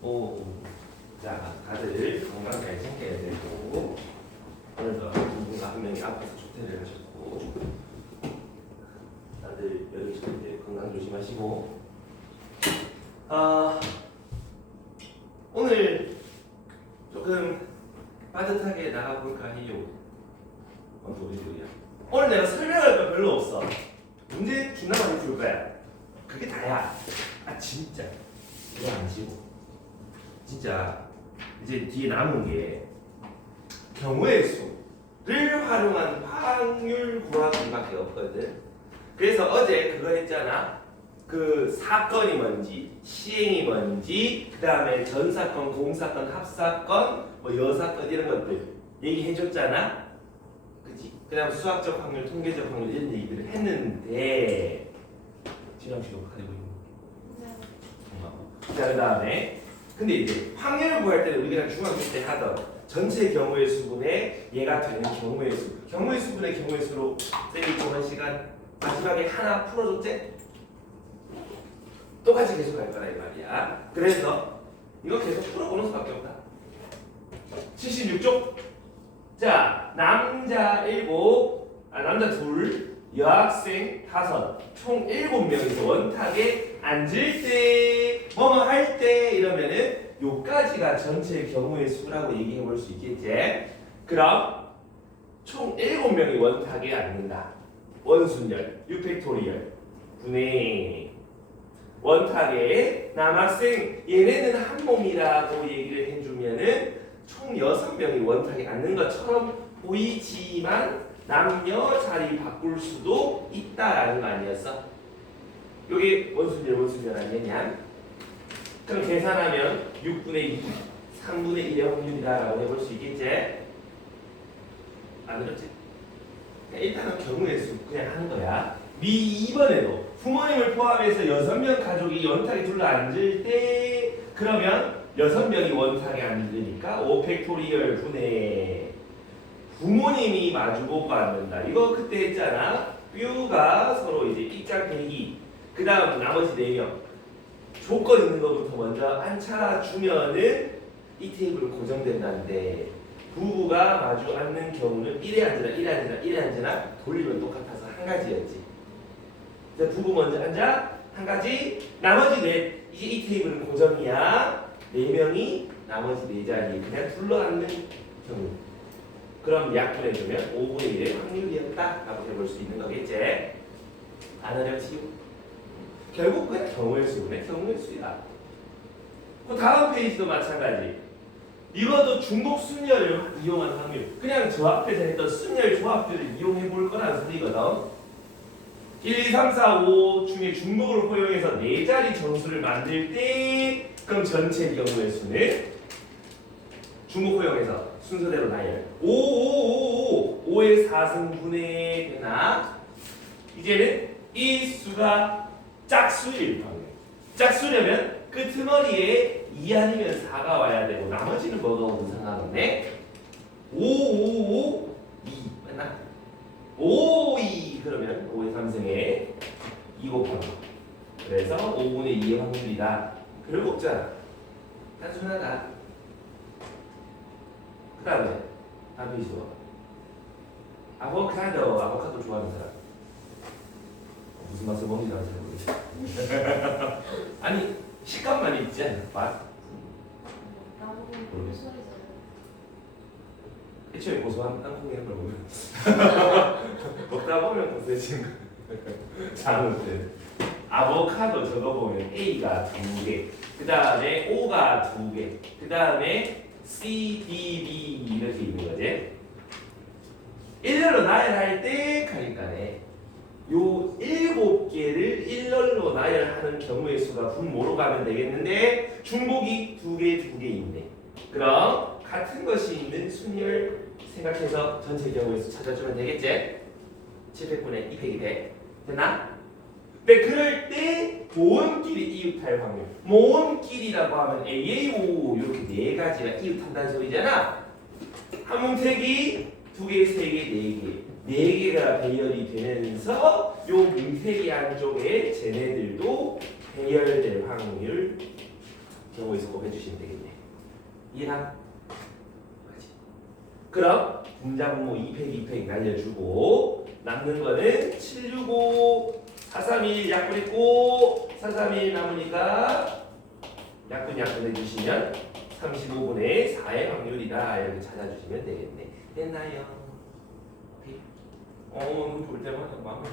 오, 자, 다들 건강 잘 챙겨야 되고 오늘도 누군가 한 명이 아파서 조퇴를 하셨고 다들 여기 이제 건강 조심하시고 오늘 조금 빠듯하게 나가볼까 해요. 소리야. 오늘 내가 설명할 거 별로 없어. 문제 존나 많이 줄 거야. 그게 다야. 아 진짜 이거 안 치고 진짜 이제 뒤에 남은 게 경우의 수를 활용한 확률 구하기밖에 없거든. 그래서 어제 그거 했잖아. 그 사건이 뭔지, 시행이 뭔지, 그 다음에 전사건, 공사건, 합사건, 뭐 여사건 이런 것들 얘기해줬잖아. 그치? 그 다음 수학적 확률, 통계적 확률 이런 얘기들을 했는데 지금 시도 가지고 있는 거. 자, 그 다음에 근데 이제 확률을 구할 때는 우리가 중학교 때 하던 전체 경우의 수분에 얘가 되는 경우의 수, 경우의 수분의 경우의 수로 쌤이 이번 시간 마지막에 하나 풀어줬지? 똑같이 계속 갈 거라 이 말이야. 그래서 이거 계속 풀어보는 수밖에 없다. 76쪽. 자, 남자 7, 남자 2, 여학생 5, 총 7명이서 원탁에 앉을 때, 뭐뭐 할 때 이러면은 요까지가 전체 경우의 수라고 얘기해 볼 수 있겠지. 그럼 총 7명이 원탁에 앉는다. 원순열, 6팩토리얼 분의 원탁에 남학생 얘네는 한 몸이라고 얘기를 해주면은 총 6명이 원탁에 앉는 것처럼 보이지만 남녀 자리 바꿀 수도 있다라는 거 아니었어? 여기 원순열 아니냐? 그럼 계산하면 6분의 2, 3분의 1의 확률이다라고 해볼 수 있겠지? 안 그렇지? 일단은 경우의 수 그냥 하는 거야. 이번에도 부모님을 포함해서 6명 가족이 원탁에 둘러앉을 때 그러면 6명이 원탁에 앉으니까 5팩토리얼 분의 부모님이 마주보고 앉는다. 이거 그때 했잖아. 뷰가 서로 이제 입장 대기 그 다음 나머지 4명 조건 있는 것부터 먼저 앉혀주면은 이 테이블 고정된다는데 부부가 마주 앉는 경우는 1에 앉으나 1에 앉으나 1에 앉으나 돌리면 똑같아서 한 가지였지. 부부 먼저 앉아 한 가지 나머지 이제 이 테이블은 고정이야. 4명이 나머지 4자리에 그냥 둘러앉는 경우. 그럼 약분해주면 5분의 1의 확률이었다 라고 해볼 수 있는 거겠지. 안 어렵지요? 결국 그냥 경우의 수분의 경우의 수야. 그 다음 페이지도 마찬가지. 이것도 중복 순열을 이용한 확률. 그냥 저 앞에서 했던 순열 조합들을 이용해 볼 거라는 소리거든. 1, 2, 3, 4, 5 중에 중복을 허용해서 4자리 정수를 만들 때 그럼 전체 경우의 수는 중복 허용해서 순서대로 나열 5의 4승분의 되나? 이제는 이 수가 짝수일 확률. 짝수려면 끄트머리에 2 아니면 4가 와야 되고 나머지는 뭐가 오는 상관없네. 5, 2 맞나? 5, 2 그러면 5의 3승에 2 곱하기 그래서 5분의 2의 확률이다. 별거 없잖아. 단순하다. 그 다음에 다음 페이지 봐. 아보카도 좋아하는 사람 무슨 맛을 먹는지 잘 모르겠어. 아니 식감만 있지 않나? 맛? 애초에 고소한 땅콩이 걸 보면 먹다 보면 고소해지는 거. 잘못돼. 아보카도 적어보면 A가 2개, 그 다음에 O가 2개, 그 다음에 C, D, B 이렇게 있는 거지. 일렬로 나열할 때 가니까네. 요 7개를 일렬로 나열하는 경우의 수가 분모로 가면 되겠는데 중복이 2개 있네. 그럼 같은 것이 있는 순열 생각해서 전체 경우의 수 찾아주면 되겠지? 700분의 200 됐나? 네, 그럴 때 모음끼리 이웃할 확률. 모음끼리라고 하면 AAO 이렇게 4가지가 이웃한다는 소리잖아. 한 뭉태기, 2개, 3개, 4개. 4개가 배열이 되면서 요 뭉태기 안쪽에 쟤네들도 배열될 확률 경우의 수 곱 해주시면 되겠네. 이해가? 그럼 분자분모 2팩 2팩 날려주고 남는 거는 765 431 약분 있고 431 남으니까 약분 해주시면 35분의 4의 확률이다 이렇게 찾아주시면 되겠네. 됐나요? 오케이. 눈 볼 때마다 마음에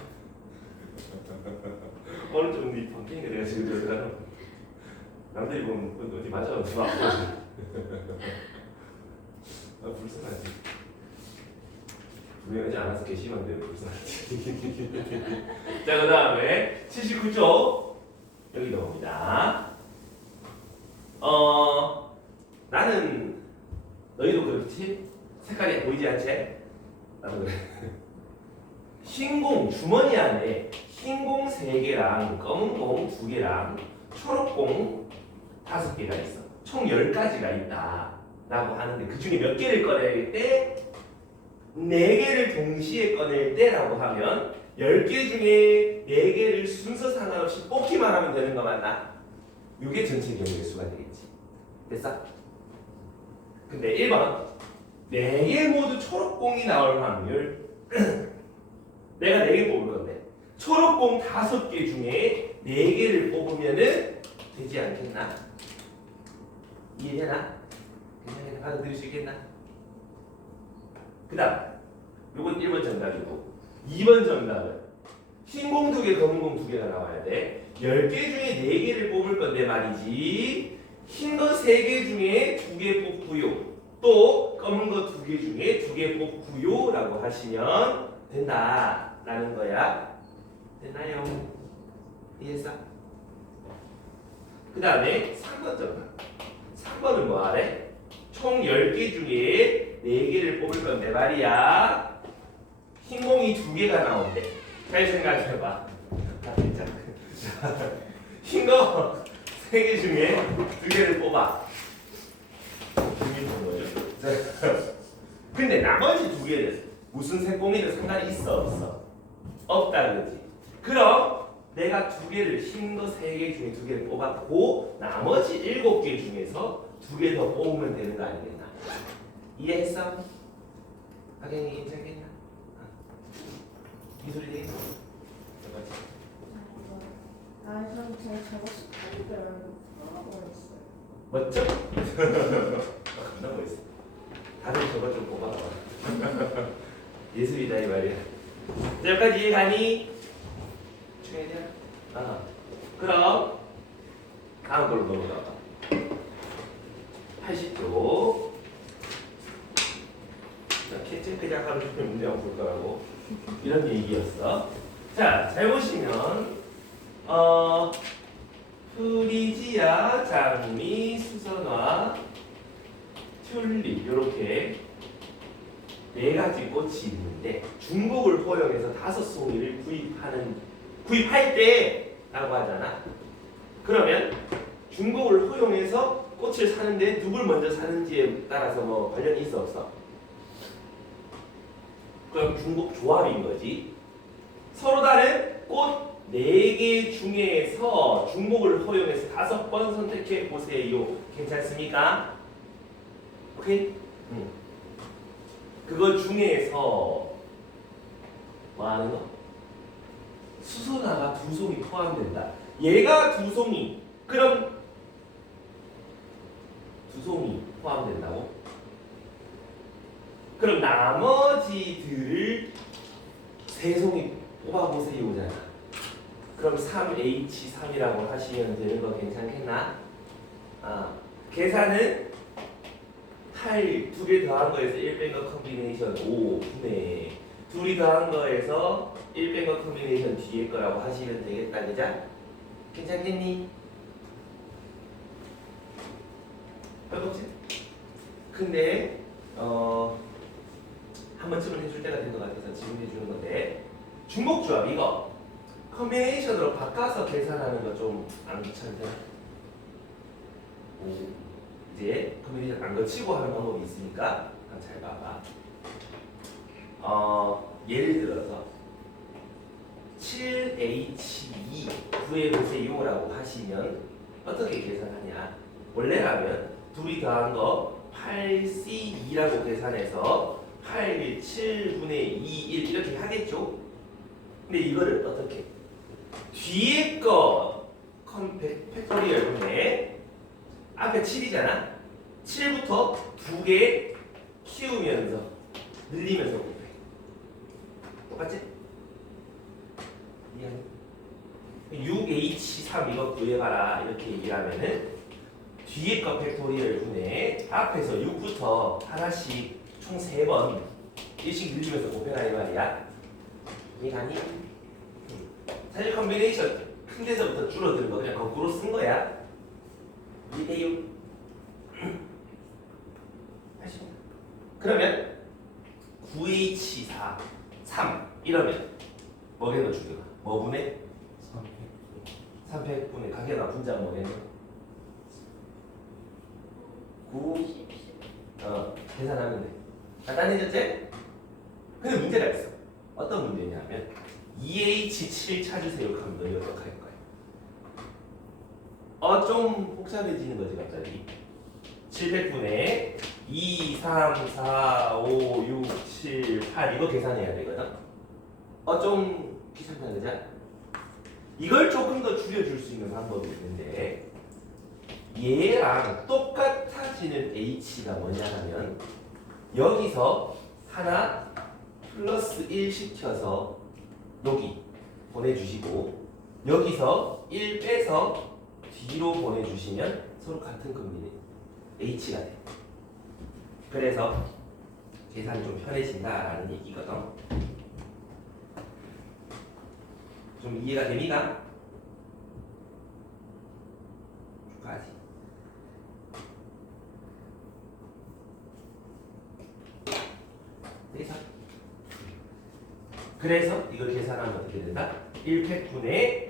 오늘 좀 펑킹이 돼가지고 그러더라고. 남들이 보면 어디 맞아 어디 맞아. 불쌍하지. 분명하지 않아서 개심한데 불쌍하지. 자, 그 다음에 79쪽 여기 나옵니다. 나는 너희도 그렇지? 색깔이 보이지 않지? 나도 그래. 흰공 주머니 안에 흰공 3개랑 검은 공 2개랑 초록공 5개가 있어. 총 10가지가 있다 라고 하는데 그 중에 몇 개를 꺼낼 때 4개를 동시에 꺼낼 때라고 하면 10개 중에 4개를 순서 상관없이 뽑기만 하면 되는 거 맞나? 이게 전체 경우의 수가 되겠지. 됐어? 근데 1번 4개 모두 초록공이 나올 확률 내가 4개 뽑을 건데 초록공 5개 중에 4개를 뽑으면은 되지 않겠나? 이해되나? 그냥 받아들일 수 있겠나? 그 다음 요건 1번 정답이고 2번 정답은 흰공 2개 검은 공 2개가 나와야 돼. 10개 중에 4개를 뽑을 건데 말이지 흰 거 3개 중에 2개 뽑고요 또 검은 거 2개 중에 2개 뽑고요 라고 하시면 된다 라는 거야. 됐나요? 이해했어? 그 다음에 3번 정답 3번은 뭐 하래? 총 10개 중에 4개를 뽑을 건데 말이야 흰공이 2개가 나온대. 잘 생각해봐. 흰거 3개 중에 2개를 뽑아. 근데 나머지 2개는 무슨 색공이든 상관이 있어 없어? 없다 그러지. 그럼 내가 2개를 흰 거 3개 중에 2개를 뽑았고 나머지 7개 중에서 2개 더 뽑으면 되는 거 아니겠나? 이해했어? 학연이 괜찮겠나? 이 소리 되겠어? 그럼 제가 적었을 때 풀어버렸어요. 멋져? 겁나 멋있어. 다들 저거 좀 뽑아봐. 예술이다 이 말이야. 자, 여기까지 이해가니? 충해야? 그럼 다음 걸로 넘어가봐. 80쪽. 캣츠 그냥 하루 종일 문제 안 볼 거라고 이런 얘기였어. 자, 잘 보시면 프리지아, 장미, 수선화, 튤립 이렇게 4가지 꽃이 있는데 중복을 허용해서 5송이를 구입할 때라고 하잖아. 그러면 중복을 허용해서 꽃을 사는데 누굴 먼저 사는지에 따라서 뭐 관련이 있어 없어? 그럼 중복 조합인 거지. 서로 다른 꽃 4개 중에서 중복을 허용해서 5번 선택해 보세요. 괜찮습니까? 오케이? 그거 중에서 뭐 하는 거? 수선화가 2송이 포함된다. 얘가 2송이. 그럼 2송이 포함된다고? 그럼 나머지들을 3송이 뽑아보세요잖아. 그럼 3H3이라고 하시면 되는 거 괜찮겠나? 계산은 8, 2개 더한 거에서 1 뺀 거 컨비네이션 5분의 2이 더한 거에서 1 뺀 거 컨비네이션 뒤에 거라고 하시면 되겠다. 그자? 괜찮겠니? 해보지? 근데 한 번쯤은 해줄 때가 된 것 같아서 지금 해주는 건데 중복조합 이거 컨비네이션으로 바꿔서 계산하는 거 좀 안 귀찮대? 이제 컨비네이션 안 거치고 하는 방법이 있으니까 잘 봐봐. 예를 들어서 7H2 구해보세요라고 하시면 어떻게 계산하냐? 원래라면 둘이 더한 거 8C2라고 계산해서 8, 7분의 2, 1 이렇게 하겠죠? 근데 이거를 어떻게? 뒤에 거 팩토리얼분의 앞에 7이잖아? 7부터 2개 키우면서 늘리면서 곱해. 똑같지? 이해하니? 6H3 이거 구해봐라 이렇게 얘기하면은 뒤에 거 팩토리얼 분의 앞에서 6부터 하나씩 총 3번 1씩 늘리면서 곱해라 이 말이야. 이해가니? 사실 컨비네이션 큰 데서부터 줄어드는 거 그냥 거꾸로 쓴 거야. 이해요? 그러면 9H4 3 이러면 뭐겠노 주기가? 뭐 분해? 300분의 가게나 분자 뭐겠노? 9 계산하면 돼. 간단해졌지? 근데 문제가 있어. 어떤 문제냐면 2H7 찾으세요 하면 너희 어떻게 할 거야? 좀 복잡해지는 거지 갑자기. 700분의 2, 3, 4, 5, 6, 7, 8 이거 계산해야 되거든. 좀 귀찮다 그죠? 이걸 조금 더 줄여줄 수 있는 방법이 있는데 얘랑 똑같아지는 H가 뭐냐 하면 여기서 하나 플러스 1 시켜서 여기 보내주시고 여기서 1 빼서 뒤로 보내주시면 서로 같은 겁니다. H가 돼. 그래서 계산이 좀 편해진다라는 얘기거든. 좀 이해가 됩니까? 쭉까지. 그래서 이걸 계산하면 어떻게 된다? 1팩분의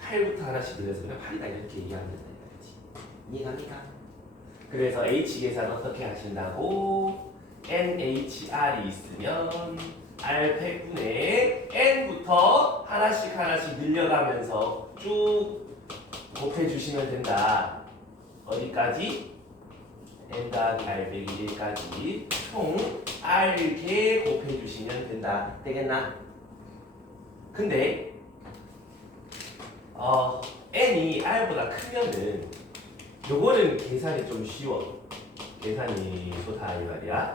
8부터 하나씩 늘려서 그냥 8이다 이렇게 얘기하면 된다. 이해갑니까? 그래서 H 계산 어떻게 하신다고? NHR이 있으면 R100분의 N부터 하나씩 늘려가면서 쭉 곱해주시면 된다. 어디까지? N 더하기 R 빼기 1까지 총 R개 곱해주시면 된다. 되겠나? 근데 N이 R보다 크면은 요거는 계산이 좀 쉬워. 계산이 좋다 이 말이야.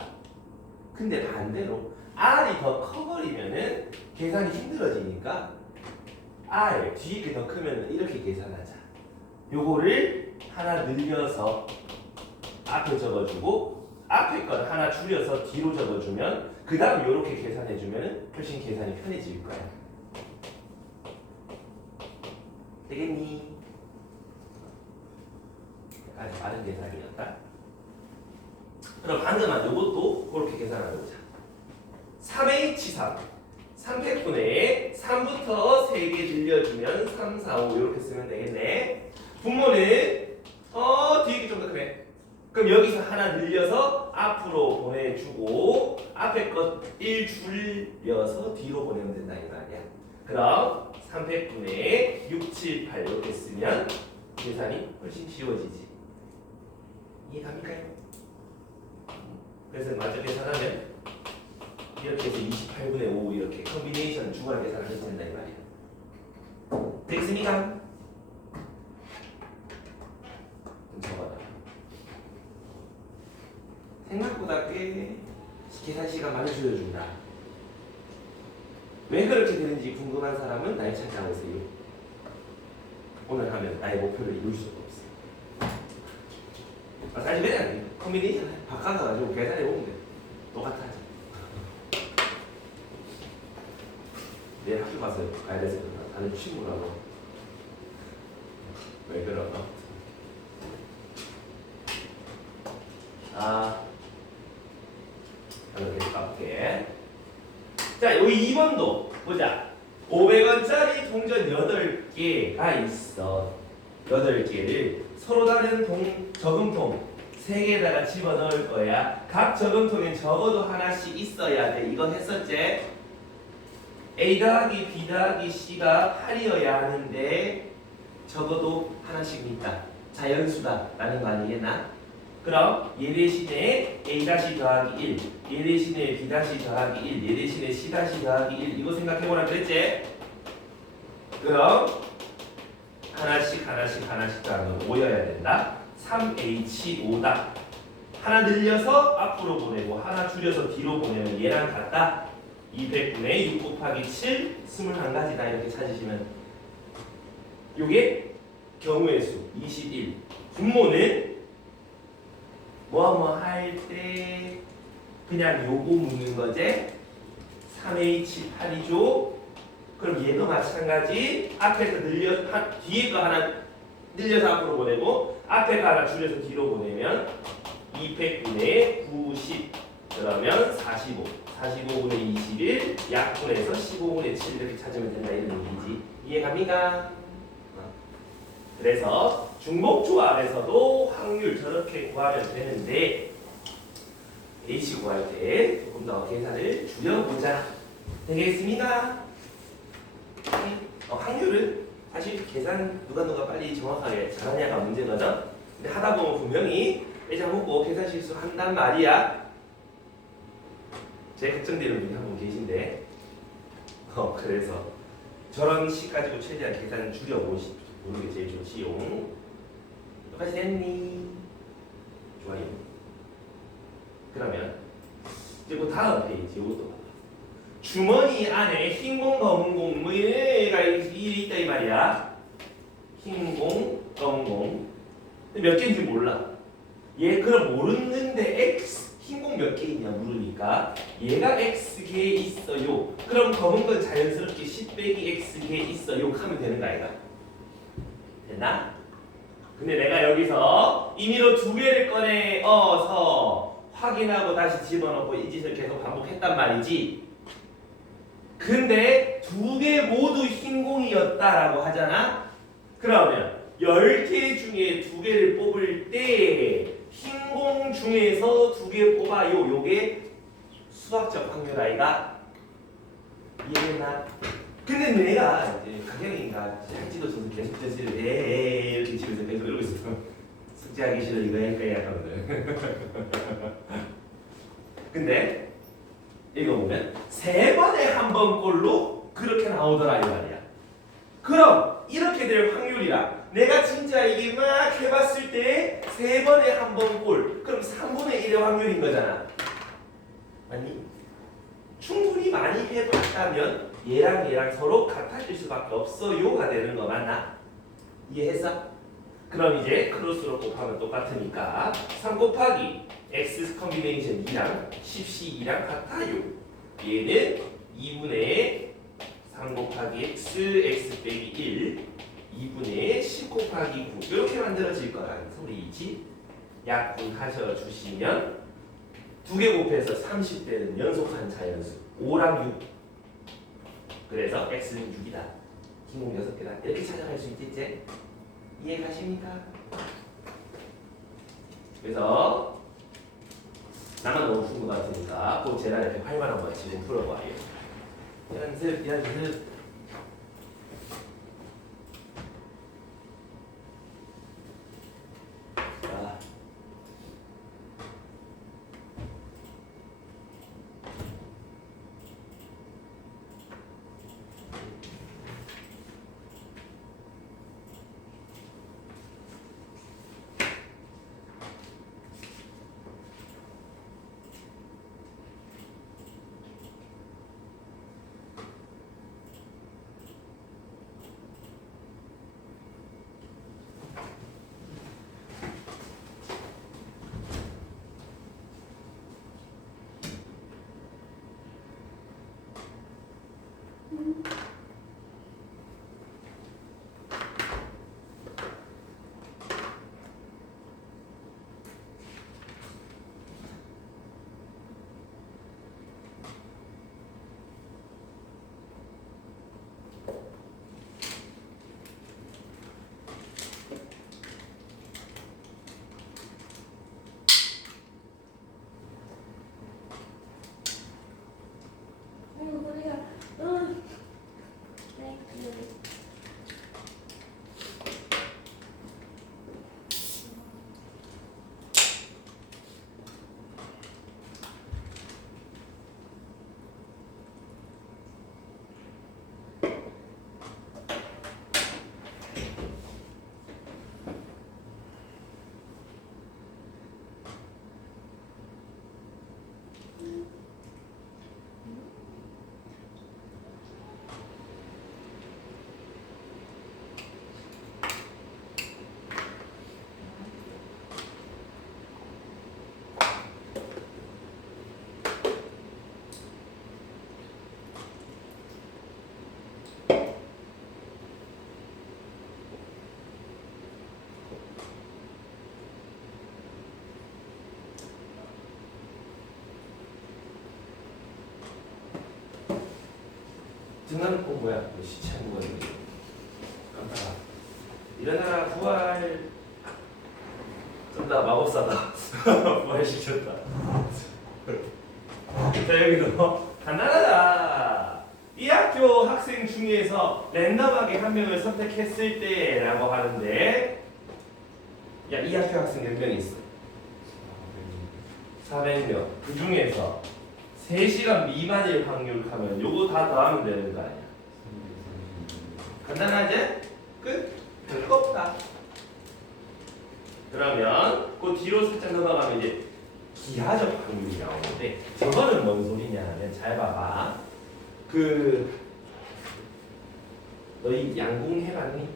근데 반대로 R이 더 커버리면은 계산이 힘들어지니까 R 뒤에 게 더 크면 이렇게 계산하자. 요거를 하나 늘려서 앞에 적어주고 앞에 걸 하나 줄여서 뒤로 적어주면 그 다음 요렇게 계산해주면 훨씬 계산이 편해질 거야. 되겠니? 아주 빠른 계산이었다. 그럼 방금한 요것도 그렇게 계산해보자. 3H3 3팩분의 3부터 3개 늘려주면 3, 4, 5 이렇게 쓰면 되겠네. 분모는 뒤에 게 좀 더 크네. 그럼 여기서 하나 늘려서 앞으로 보내주고 앞에 것 1 줄여서 뒤로 보내면 된다 이 말이야. 그럼 3팩분의 6, 7, 8 이렇게 쓰면 계산이 훨씬 쉬워지지. 이해갑니까? 그래서 마저 계산하면 이렇게 해서 28분의 5 이렇게 컨비네이션 중괄 계산을 해도 된다 이 말이야. 되겠습니까? 좀 적어놔. 생각보다 꽤 계산 시간 많이 줄여준다. 왜 그렇게 되는지 궁금한 사람은 나의 찾아오세요. 오늘 하면 나의 목표를 이룰 수가 없어. 사실 그냥 컨비네이션 바꿔가지고 계산해 보면 돼. 똑같아. 내일 학교 가서 가야 돼서 다른 친구라고. 왜 그러나? 이렇게 깎게. 자, 여기 2번도 보자. 500원짜리 동전 8개가 있어. 8개를 서로 다른 저금통 3개에다가 집어넣을 거야. 각 저금통엔 적어도 하나씩 있어야 돼. 이거 했었지? A 더하기 B 더하기 C가 8이어야 하는데 적어도 하나씩 있다. 자연수다라는 거 아니겠나? 그럼 얘 대신에 A 다시 더하기 1, 얘 대신에 B 다시 더하기 1, 얘 대신에 C 다시 더하기 1 이거 생각해보라 그랬지? 그럼 하나씩 더하면 5여야 된다. 3H5다. 하나 늘려서 앞으로 보내고 하나 줄여서 뒤로 보내면 얘랑 같다. 200분의 6 곱하기 7, 21가지다 이렇게 찾으시면 요게 경우의 수 21. 분모는 뭐뭐 할 때 그냥 요거 묻는 거지. 3H8이죠. 그럼 얘도 마찬가지. 앞에서 뒤에 거 하나 늘려서 앞으로 보내고 앞에 거 하나 줄여서 뒤로 보내면 200분의 90 그러면 45 45분의 21 약분해서 15분의 7 이렇게 찾으면 된다 이런 얘기지. 이해갑니까? 그래서 중복조합에서도 확률 저렇게 구하면 되는데 H 구할 때 조금 더 계산을 줄여보자. 되겠습니까? 확률은 사실 계산 누가 빨리 정확하게 잘하냐가 문제거든. 근데 하다 보면 분명히 애자 먹고 계산 실수 한단 말이야. 제 걱정되는 분이 한 분 계신데 그래서 저런 식 가지고 최대한 계산을 줄여보는 게 제일 좋지요. 똑같이 됐니? 좋아요. 그러면 이제 그 다음 페이지 이것도 봐. 주머니 안에 흰 공, 검은 공 뭐 얘가 일이 있다 이 말이야. 흰 공, 검은 공. 몇 개인지 몰라. 얘 그럼 모르는데 X 흰 공 몇 개 있냐 물으니까 얘가 X 개 있어요. 그럼 검은 건 자연스럽게 10 빼기 X 개 있어요 하면 되는 거 아이가? 됐나? 근데 내가 여기서 임의로 두 개를 꺼내어서 확인하고 다시 집어넣고 이 짓을 계속 반복했단 말이지. 근데 두 개 모두 흰 공이었다라고 하잖아. 그러면 10개 중에 두 개를 뽑을 때 흰 공 중에서 두 개 뽑아요. 요게 수학적 확률 아이가? 이해했나? 근데 내가 이제 강경인가 할지도 저도 계속 제시를 이렇게 집에서 계속 이러고 있었어. 숙제하기 싫어 이거 할 거야 하거든. 근데 이거 보면 세 번에 한 번 꼴로 그렇게 나오더라 이 말이야. 그럼 이렇게 될 확률이라 내가 진짜 이게 막 해봤을 때 세 번에 한 번 꼴 그럼 3분의 1의 확률인 거잖아. 맞니? 충분히 많이 해봤다면 얘랑 서로 같아질 수밖에 없어요가 되는 거 맞나? 이해했어? 그럼 이제 크로스로 곱하면 똑같으니까 3 곱하기 x 컨비네이션 2랑 10c 2랑 같아요. 얘는 2분의 3 곱하기 x 빼기 1 2분의 10 곱하기 9 이렇게 만들어질 거라는 소리이지. 약분하셔 주시면 두 개 곱해서 30대는 연속한 자연수 5랑 6 그래서 x는 6이다. 흰공 6개다. 이렇게 찾아갈 수 있겠지? 이해 가십니까? 그래서 나만 너무 푼 것 같으니까 꼭 제가 이렇게 활만 한번 지금 풀어봐요. 연습 자. 등남 뭐야? 너 시체하는 거야? 깜짝아. 일어나라 부활. 쩐다 마법사다. 부활시켰다. 자 여기도 간단하다. 이 학교 학생 중에서 랜덤하게 한 명을 선택했을 때라고 하는데, 야 이 학교 학생 몇 명 있어? 400명. 그 중에서 3시간 미만일 확률 하면 요거 다 더하면 되는 거 아니야? 간단하지? 끝? 별거 없다. 그러면 그 뒤로 살짝 넘어가면 이제 기하적 확률이 나오는데, 저거는 뭔 소리냐 하면 잘 봐봐. 너희 양궁 해봤니?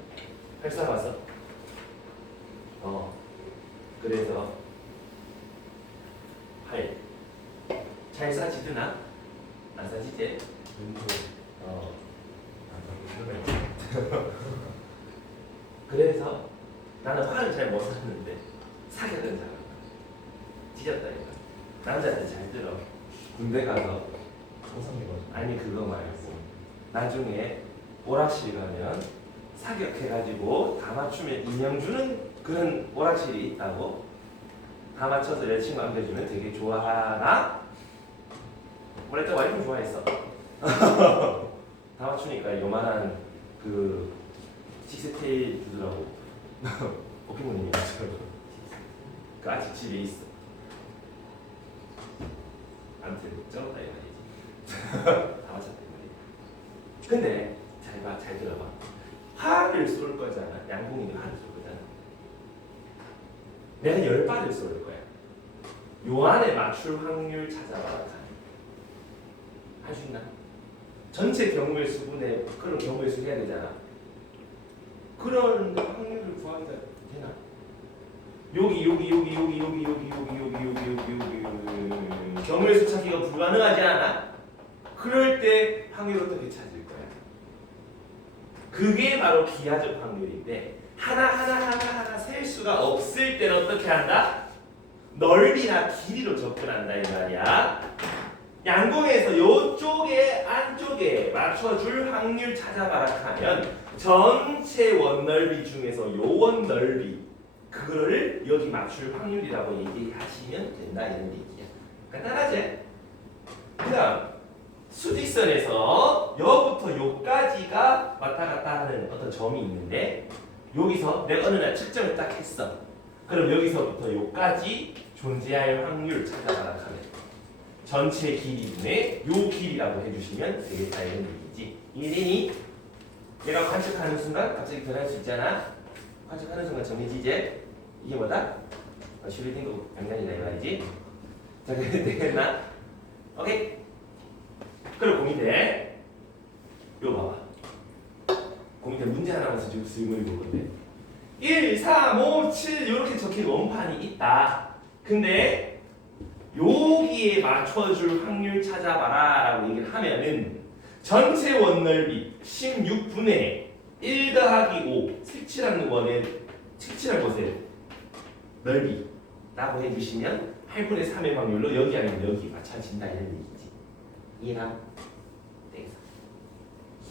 활사 봤어? 그래서 잘 싸지드나? 안 싸지지? 그래서 나는 화를 잘 못 샀는데 사귀었던 사람 뒤졌다 이거. 남자한테 잘 들어. 군대 가서 아니 그거 말고 나중에 오락실 가면 사격해가지고 다 맞추면 인형 주는 그런 오락실이 있다고. 다 맞춰서 여자친구 안겨주면 되게 좋아하나? 원래 또 와이프 좋아했어. 다 맞추니까 요만한 그 식스테일 주더라고. 포켓몬이 그 아직 집에 있어. 아무튼 쩔었다 이거 아니지. 다 맞췄다 이거. 근데 잘 봐, 잘 들어봐. 화를 쏠 거잖아. 양궁이 화를 쏠 거잖아. 내가 10발을 쏠 거야. 요 안에 맞출 확률 찾아봐라. 할 수 있나? 전체 경우의 수분에 그런 경우의 수 해야 되잖아. 그런 확률을 구하기가 되나? 여기 경우의 수 찾기가 불가능하지 않아? 그럴 때 확률 어떻게 찾을 거야? 그게 바로 기하적 확률인데, 하나 셀 수가 없을 때는 어떻게 한다? 넓이나 길이로 접근한다 이 말이야. 양궁에서 요쪽에 안쪽에 맞춰줄 확률 찾아봐라 하면 전체 원넓이 중에서 요 원넓이 그거를 여기 맞출 확률이라고 얘기하시면 된다 이런 얘기야. 간단하지? 그 다음 수직선에서 여부터 요까지가 왔다 갔다 하는 어떤 점이 있는데, 여기서 내가 어느 날 측정을 딱 했어. 그럼 여기서부터 요까지 존재할 확률 찾아봐라 하면 전체 길이분의 요 길이라고 해주시면 되겠다 이런 얘기지. 이해되니? 내가 관측하는 순간 갑자기 변할 수 있잖아. 관측하는 순간 정해지지? 이게 뭐다? 슈리딩 거 장난이다 이 말이지. 자, 됐나? 오케이? 그리고 고민돼. 이거 봐봐. 고민돼 문제 하나만 지금 질문이 보건데 1, 3, 5, 7 이렇게 적힌 원판이 있다. 근데 여기에 맞춰줄 확률 찾아봐라 라고 얘기를 하면은 전체 원넓이 16분의 1 더하기 5 색칠한 곳의 넓이 라고 해주시면 8분의 3의 확률로 여기 아니면 여기 맞춰진다 이런 얘기지. 이해나? 땡사.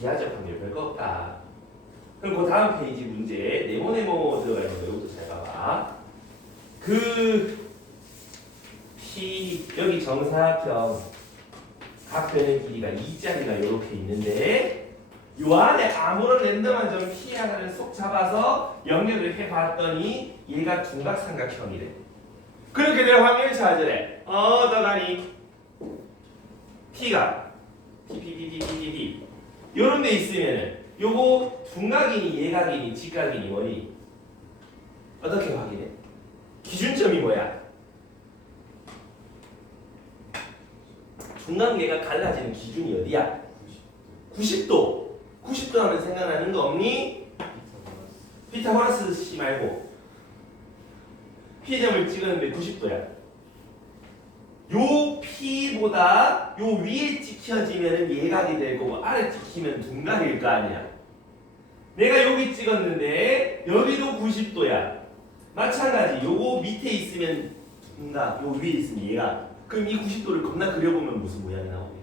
기하적 확률 별거 없다. 그럼 그 다음 페이지 문제 네모네모 들어가 있는 거 이것도 잘 봐봐. P 여기 정사각형 각변의 길이가 2짜리가 이렇게 있는데 요 안에 아무런 랜덤한 점 P 하나를 쏙 잡아서 연결을 해봤더니 얘가 둔각삼각형이래. 그렇게 될 확률 찾으래. 어떠다니? P가 P 요런 데 있으면은 요거 둔각이니 예각이니 직각이니 뭐니? 어떻게 확인해? 기준점이 뭐야? 둔각예각 갈라지는 기준이 어디야? 90도. 90도 하면 생각나는 거 없니? 피타고라스 씨 말고 P점을 찍었는데 90도야. 요 P보다 요 위에 찍혀지면 예각이 될 거고 아래 찍히면 둔각일 거 아니야. 내가 여기 찍었는데 여기도 90도야. 마찬가지 요거 밑에 있으면 둔각, 요 위에 있으면 예각. 그럼 이 90도를 겁나 그려보면 무슨 모양이 나오게?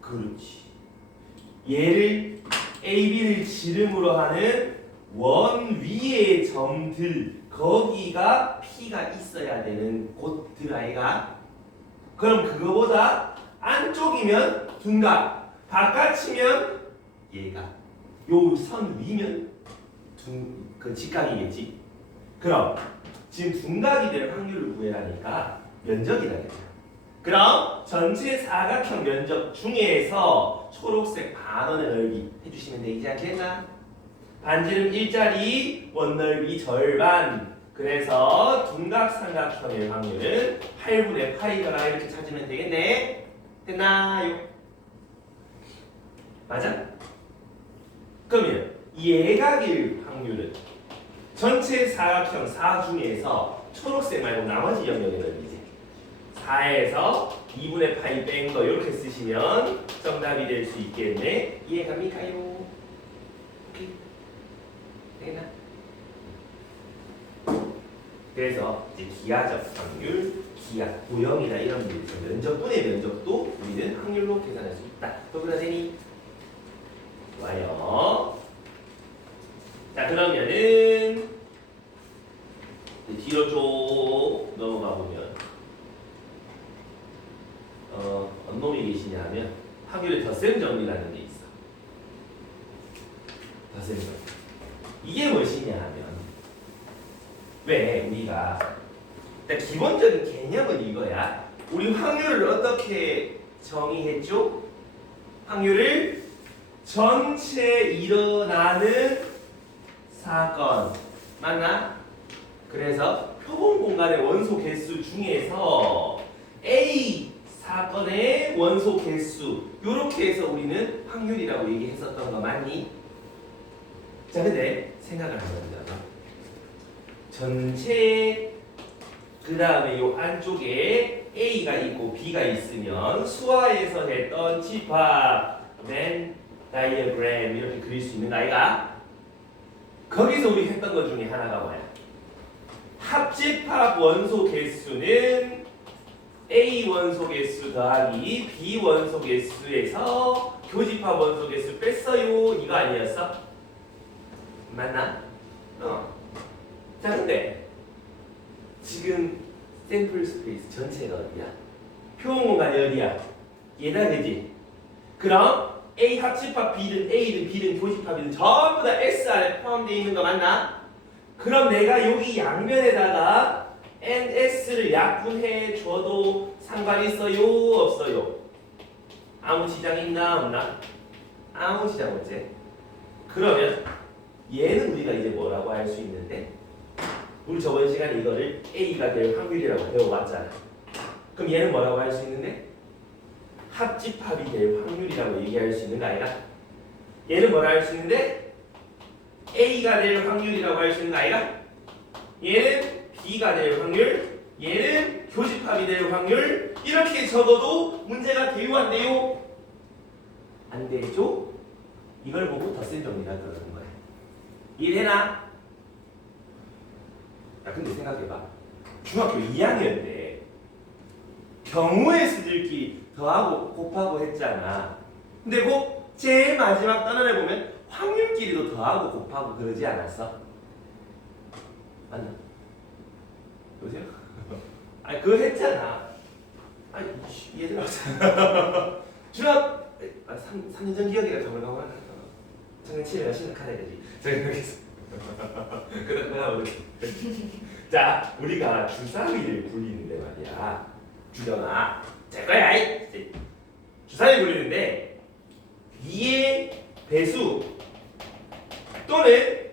그렇지. 얘를 AB를 지름으로 하는 원 위의 점들 거기가 P가 있어야 되는 곳들 아이가. 그럼 그거보다 안쪽이면 둔각, 바깥이면 얘가 요 선 위면 그 직각이겠지. 그럼 지금 둔각이 될 확률을 구해라니까 면적이라 그랬잖아. 그럼 전체 사각형 면적 중에서 초록색 반원의 넓이 해주시면 되지 않겠나? 반지름 1짜리, 원넓이 절반. 그래서 둔각 삼각형의 확률은 8분의 파이더라 이렇게 찾으면 되겠네. 됐나요? 맞아? 그러면 얘각일 확률은 전체 사각형 4 중에서 초록색 말고 나머지 영역의 넓이지. 4에서 2분의 파이 뺀 거 이렇게 쓰시면 정답이 될 수 있겠네. 이해갑니까요? 오케이. 되나? 그래서 이제 기하적 확률, 기하, 도형이나 이런 면적분의 면적도 우리는 확률로 계산할 수 있다. 그거나 되니? 좋아요. 자 그러면은 뒤로 쭉 넘어가 보면 어떤 놈이 계시냐 하면 확률의 덧셈 정리라는 게 있어. 덧셈 정리. 이게 무엇이냐 하면 왜 우리가 일단 기본적인 개념은 이거야. 우리 확률을 어떻게 정의했죠? 확률을 전체 일어나는 사건 맞나? 그래서 표본 공간의 원소 개수 중에서 A 사건의 원소 개수 요렇게 해서 우리는 확률이라고 얘기했었던 거 맞니? 자 근데 생각을 한번 해보자. 전체 그 다음에 요 안쪽에 A가 있고 B가 있으면 수화에서 했던 집합 벤 다이어그램 이렇게 그릴 수 있는 아이가 거기서 우리 했던 것 중에 하나가 뭐야? 합집합 원소 개수는 A 원소 개수 더하기 B 원소 개수에서 교집합 원소 개수 뺐어요 이거 아니었어? 맞나? 자 근데 지금 샘플 스페이스 전체가 어디야? 표본 공간이 어디야? 얘다 그지? 그럼 A 합집합 B든 A든 B든 교집합이든 전부 다 S 안에 포함되어 있는 거 맞나? 그럼 내가 여기 양면에다가 NS를 약분해 줘도 상관 있어요? 없어요? 아무 지장 있나 없나? 아무 지장 없지? 그러면 얘는 우리가 이제 뭐라고 할 수 있는데 우리 저번 시간에 이거를 A가 될 확률이라고 배워왔잖아. 그럼 얘는 뭐라고 할 수 있는데? 합집합이 될 확률이라고 얘기할 수 있는 거 아니야? 얘는 뭐라 할 수 있는데? A가 될 확률이라고 할 수 있는 거 아니야? 얘는 B가 될 확률, 얘는 교집합이 될 확률 이렇게 적어도 문제가 돼요 안 돼요? 안 되죠? 이걸 보고 덧셈 정리가 들어가는 거야. 이해되나? 야 근데 생각해봐. 중학교 2학년 때 경우의 수들끼리 더하고 곱하고 했잖아. 근데 그 제일 마지막 단원에 보면 확률끼리도 더하고 곱하고 그러지 않았어? 맞나? 여보세요? 아니 그거 했잖아. 아니 얘들아 중학 3년 전 기억이라 가물가물하다. 작년 7일에 심각하다 이거지. 생각했어. 그러다가 이렇게 자 우리가 주사위를 굴리는데 말이야. 주정아 제 거야 이 주사위 굴리는데 2의 배수 또는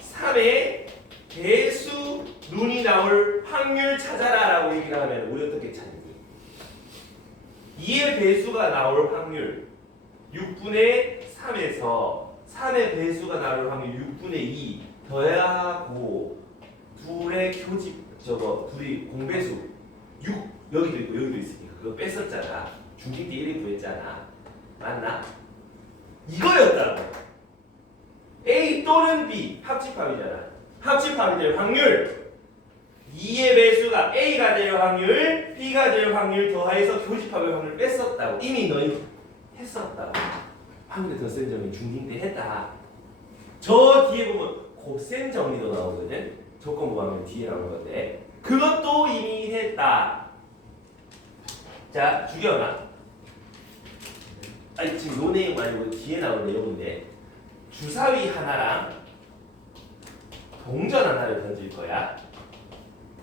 3의 배수 눈이 나올 확률 찾아라 라고 얘기를 하면 우리 어떻게 찾니? 2의 배수가 나올 확률 6분의 3에서 3의 배수가 나올 확률 6분의 2 더하고 둘의 교집 둘이 공배수 6 여기도 있고 여기도 있으니까 그거 뺐었잖아. 중식 때 1위 구했잖아. 맞나? 이거였다고. A 또는 B 합집합이잖아. 합집합이 될 확률 2의 배수가 A가 될 확률 B가 될 확률 더해서 교집합의 확률 뺐었다고. 이미 너희 했었다고. 확률의 덧셈 정리 중딩 때 했다. 저 뒤에 보면 곱셈 정리도 나오거든. 조건부 하면 뒤에 나오는 건데 그것도 이미 했다. 자, 주경아. 아니 지금 요 내용 말고 뒤에 나온 내용인데 주사위 하나랑 동전 하나를 던질 거야.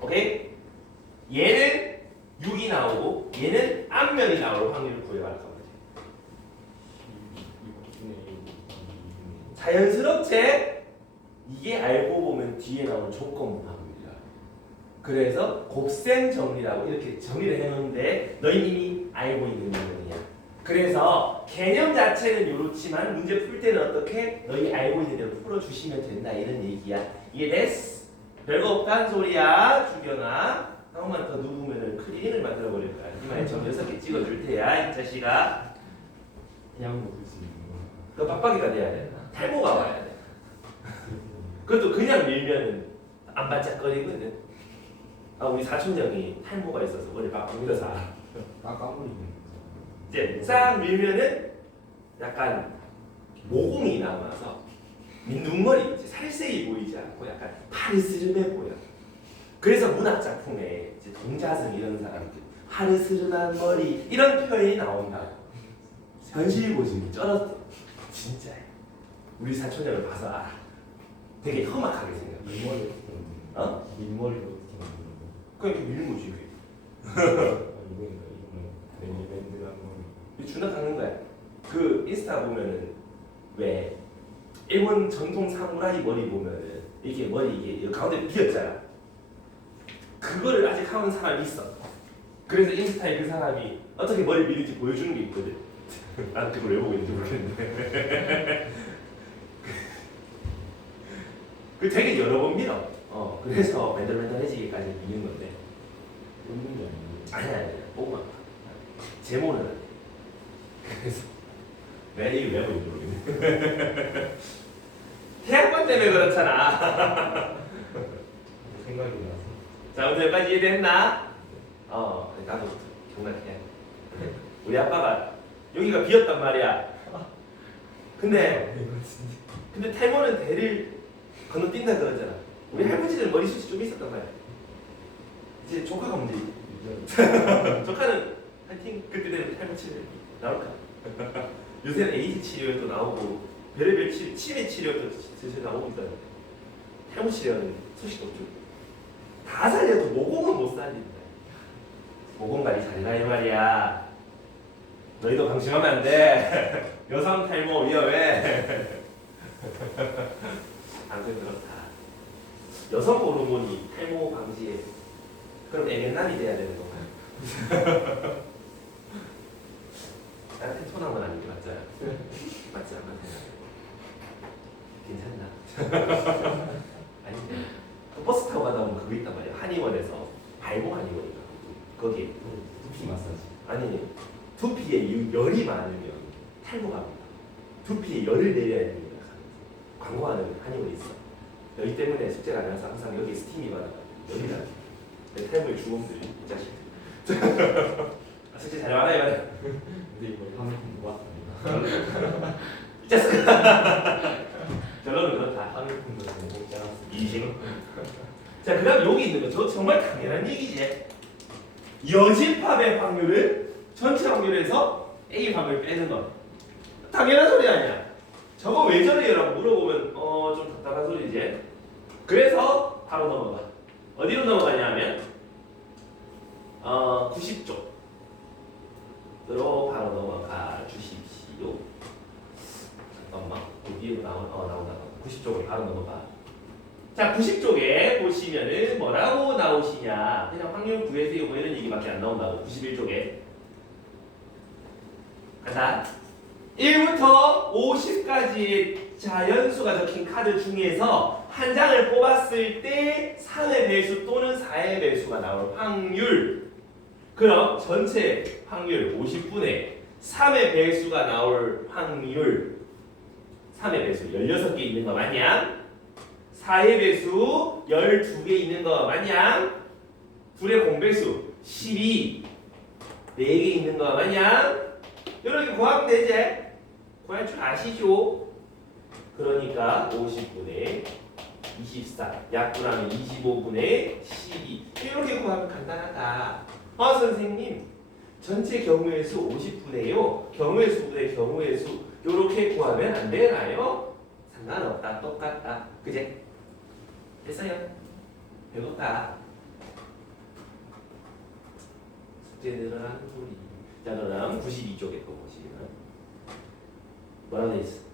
오케이? 얘는 6이 나오고 얘는 앞면이 나올 확률을 구해갈 거거든. 자연스럽게 이게 알고 보면 뒤에 나오는 조건부 확률이야. 그래서 곱셈 정리라고 이렇게 정리를 해놓는데 너희 이미 알고 있는 내용이야. 그래서 개념 자체는 이렇지만 문제 풀 때는 어떻게 너희 알고 있는 대로 풀어주시면 된다 이런 얘기야. 이해됐어? 별거 없다는 소리야. 주견아. 한번만 더 누우면은 클린을 만들어 버릴 거야. 이마에 점 6개 찍어줄 테야 이 자식아. 그냥 먹을 수 있는 너 빡빡이가 돼야 돼. 탈모가 와야 돼. 그것도 그냥 밀면은 안 반짝거리거든. 아 우리 사촌 형이 탈모가 있어서 머리 빡빡 밀어서 알아. 거. 까물리는 이제 싹 밀면은 약간 모공이 남아서 눈머리 이제 살색이 보이지 않고 약간 파리스름해 보여. 그래서 문학 작품에 이제 동자승 이런 사람들 파리스름한 머리 이런 표현이 나온다고. 현실 보시면 쩔었어. 진짜야. 우리 사촌형을 봐서 알아. 되게 험악하게 생겨. 민머리 어떻게 만드는 거? 어? 민머리를 어떻게 만드는 거? 그냥 이렇게 밀는 거지. 이거는 멜리밴드라는 거. 이거 준다 깎는 거야. 그 인스타 보면은 왜 일본 전통 사무라이 머리 보면은 이게 머리 이게 가운데 비었잖아. 그거를 아직 하는 사람이 있어. 그래서 인스타에 그 사람이 어떻게 머리 밀는지 보여주는 게 있거든. 난 그걸 왜 보고 있는지 모르겠는데. 그 되게 여러 번 밀어. 그래서 맨들맨들해지기까지 미는 건데. 꽂는 게 아니에요. 아니야. 보고만 봐. 제모는 안 돼. 그래서 내가 이게 왜 보는지 모르겠네. 태양권 때문에 그렇잖아. 생각이 나서. 자, 오늘 여기까지 이해됐나? 나도 경락해. 우리 아빠가 여기가 비었단 말이야. 근데 탈모는 대를 건너뛴다 그러잖아. 우리 할아버지들 머리숱이 좀 있었단 말이야. 이제 조카가 문제지. 조카는 하여튼 그때 되면 탈모 치료 나올까? 요새는 에이즈 치료도 나오고 별의별 치매 치료도 슬슬 나오고 있다. 탈모 치료는 소식도 없죠. 다 살려도 모공은 못 살린다. 모공 관리 잘해라 이 말이야. 너희도 방심하면 안 돼. 여성 탈모 위험해. 아무튼 그렇다. 여성 호르몬이 탈모 방지에 그럼 애견남이 돼야 되는 건가요? 나한테 토남은 아니게 맞잖아. 맞지 않나 괜찮나? 아닌데. 버스 타고 가다 보면 그거 있단 말이야. 한의원에서 발목 한의원인가 거기 두피 마사지. 아니 두피에 열이 많으면 탈모가 합니다. 두피에 열을 내려야 됩니다. 광고하는 한의원이 있어. 여기 때문에 숙제가 안 해서 항상 여기 스팀이 받아 열이 나죠. 내 탈모의 주범들이 이 자식들. 숙제 잘 받아 이거야. 근데 이거 하는 거 맞습니다. 이 자식. 저거는 그렇다. 하늘 품도 먹지 않았습니다. 이심. 자, 그다음 여기 있는 거 저 정말 당연한 얘기지. 여집합의 확률을 전체 확률에서 A 확률 빼는 거. 당연한 소리 아니야. 저거 왜 저래요라고 물어보면 좀 답답한 소리지. 그래서 바로 넘어가. 어디로 넘어가냐면 90쪽으로 바로 넘어가 주십시오. 잠깐만. 여기로 나온다. 90쪽으로 바로 넘어가. 자, 90쪽에 보시면은 뭐라고 나오시냐. 그냥 확률 구해세요 뭐 이런 얘기밖에 안 나온다고. 91쪽에. 간다. 1부터 50까지의 자연수가 적힌 카드 중에서 한 장을 뽑았을 때 3의 배수 또는 4의 배수가 나올 확률. 그럼 전체 확률 50분의 3의 배수가 나올 확률. 3의 배수 16개 있는 거 마냥 4의 배수 12개 있는 거 마냥 둘의 공배수 12 4개 있는 거 마냥 이렇게 구하면 되지. 구할 줄 아시죠? 그러니까 50분의 24 약분하면 25분의 12 이렇게 구하면 간단하다. 선생님 전체 경우의 수 50분의요 경우의 수분의 경우의 수 이렇게 구하면 안 되나요? 상관없다. 똑같다. 그제? 됐어요? 배웠다. 숙제 늘어나는 소리. 자 그럼 92쪽에 또 보시면 뭐라고 돼 있어?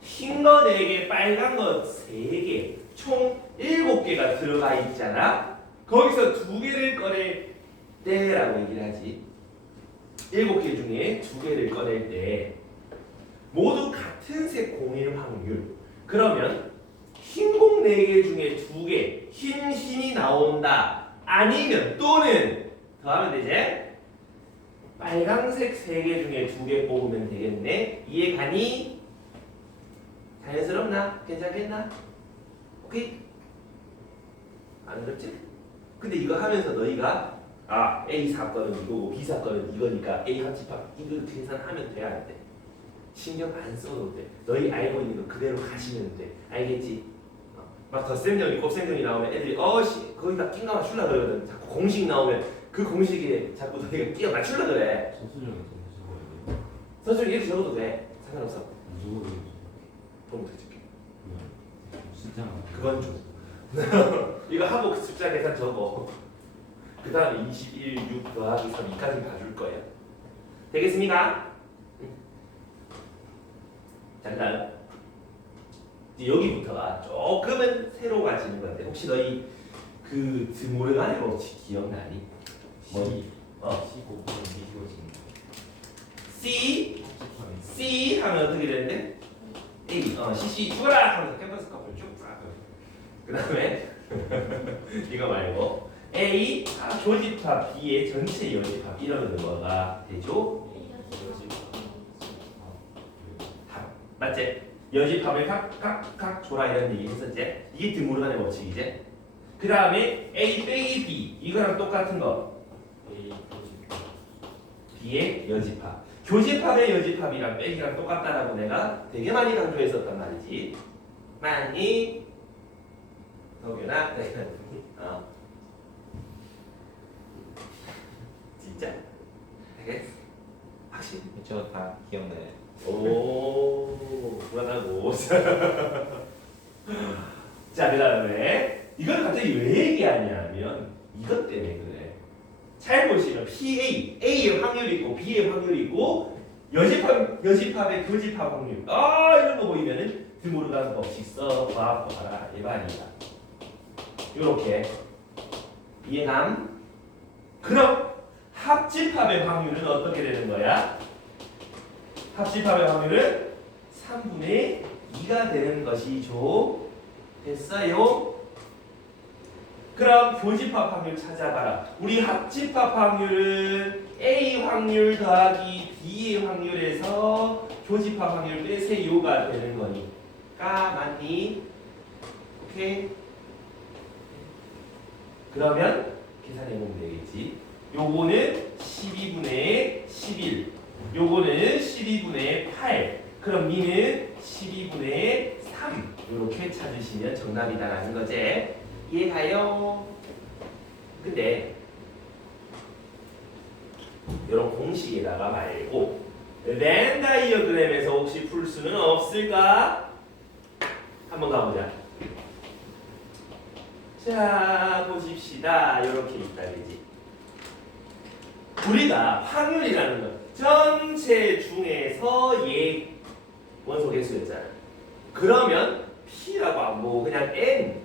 흰 거 4개, 빨간 거 3개, 총 7개가 들어가 있잖아. 거기서 2개를 꺼낼 때라고 얘기를 하지. 7개 중에 2개를 꺼낼 때 모두 같은 색 공일 확률. 그러면 흰 공 4개 중에 2개, 흰이 나온다. 아니면 또는 더하면 되지? 빨강색 3개 중에 2개 뽑으면 되겠네. 이해 가니? 자연스럽나? 괜찮겠나? 오케이? 안 어렵지? 근데 이거 하면서 너희가 A 사건은 이거고 B 사건은 이거니까 A 합집합 이거 계산하면 돼야 안 돼. 신경 안 써도 돼. 너희 알고 있는 거 그대로 가시면 돼. 알겠지? 막 덧셈정리, 곱셈정리 나오면 애들이 거기다 낀가 맞추려 그러거든. 자꾸 공식 나오면 그 공식에 자꾸 너희가 끼어 맞추려 그래. 서술형이 더 무서워야 돼요. 선생님 이렇게 적어도 돼. 상관없어. 무서워요. 그럼 어떻게 줄게? 숫자가. 그건 좀. 이거 하고 숫자 계산 적어. 그 다음에 21, 6 더하기 3, 2까지 봐줄 거야. 되겠습니까? 자, 그 다음. 여기부터가 조금은 새로 가지는 건데, 혹시 너희 그 드모르간의 법칙 기억나니? 뭐니? 15분 뒤집어지는 C 하면 어떻게 되는데? A, CC 죽어라! 하면서 캠퍼스 커플 쭉 쫙. 그 다음에 이거 말고 A, 교집합, B의 전체 여집합 이러면 뭐가 되죠? 합. 맞지? 여집합을 각각 줘라 이런 얘기 했었지? 이게 드모르간의 법칙이지? 그 다음에 A 빼기 B 이거랑 똑같은 거 B의 여집합 교집합의 여집합이랑 빼기랑 똑같다라고 내가 되게 많이 강조했었단 말이지. 많이 너게나 진짜? 되겠어? 확실히? 저다 기억나요. 오 불안하고 자 그 다음에 이걸 갑자기 왜 얘기하냐면 이것 때문에 그래. 잘 보시면 A의 확률이 있고 B의 확률이 있고 여집합의 교집합 확률 이런 거 보이면은 드모르간 법칙 써 봐라 이 말이다. 요렇게 이해감? 그럼 합집합의 확률은 어떻게 되는 거야? 합집합의 확률은 3분의 2가 되는 것이죠. 됐어요? 그럼 교집합 확률 찾아봐라. 우리 합집합 확률은 A 확률 더하기 B의 확률에서 교집합 확률 빼세요가 되는 거니까 맞니? 오케이? 그러면 계산해보면 되겠지. 요거는 12분의 11 요거는 12분의 8 그럼 미는 12분의 3 이렇게 찾으시면 정답이다라는 거지. 이해가요? 근데 이런 공식에다가 말고 벤 다이어그램에서 혹시 풀 수는 없을까? 한번 가보자. 자 보십시다. 이렇게 있다 그지? 우리가 확률이라는 건 전체 중에서 원소 개수였잖아. 그러면 P라고 뭐 그냥 N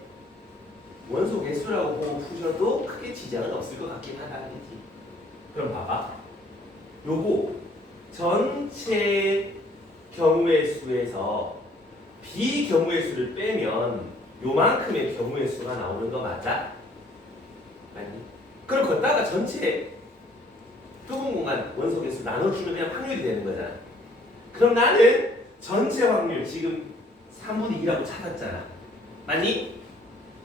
원소 개수라고 보고 푸셔도 크게 지장은 없을 것 같긴 하다 그지? 그럼 봐봐. 요거 전체 경우의 수에서 비경우의 수를 빼면 요만큼의 경우의 수가 나오는 거 맞아? 맞니? 그럼 걷다가 전체 좁은 공간 원소 개수 나눠주면 그냥 확률이 되는 거잖아. 그럼 나는 전체 확률 지금 3분의 2라고 찾았잖아. 맞니?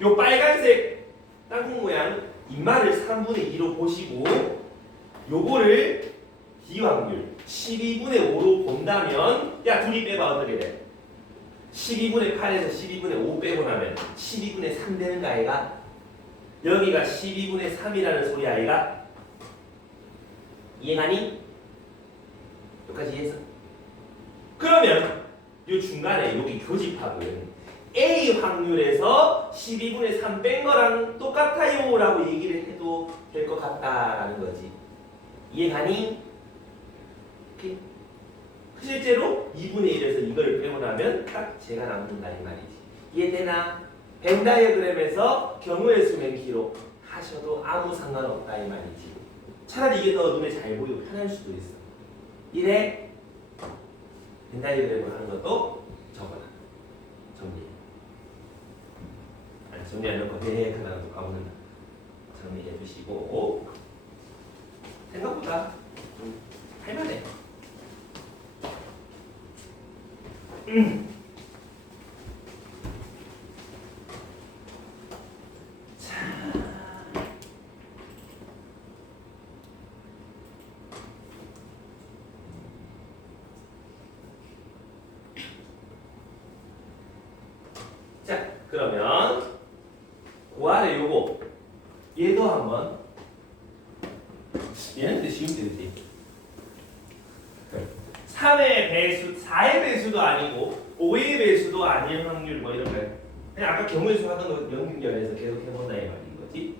요 빨간색 땅콩 모양 입말을 3분의 2로 보시고 요거를 비확률 12분의 5로 본다면 야 둘이 빼봐 어떻게 돼? 12분의 8에서 12분의 5 빼고 나면 12분의 3 되는 거 아이가? 여기가 12분의 3이라는 소리 아이가? 이해가니? 여기까지 이해했어? 그러면 이 중간에 여기 교집합은 A 확률에서 12분의 3 뺀 거랑 똑같아요 라고 얘기를 해도 될 것 같다라는 거지. 이해가니? 오케이. 실제로 2분의 1에서 이걸 빼고 나면 딱 제가 남는다 이 말이지. 이해되나? 벤 다이어그램에서 경우의 수면 기록 하셔도 아무 상관없다 이 말이지. 차라리 이게 더 눈에 잘 보이고 편할 수도 있어. 이래 벤 다이어그램을 하는 것도 적어라. 정리. 아니 정리 안 넣고 네 그다음 또 까먹는다. 정리해 주시고 생각보다 좀 할만해. 자, 그러면 그 아래 요거 얘도 한번 얘는 쉬운 되지. 3의 배수, 4의 배수도 아니고 5의 배수도 아닌 확률 뭐 이런 거 그냥 아까 경우의 수 하던 거 연극연에서 계속 해본다 이 말인 거지.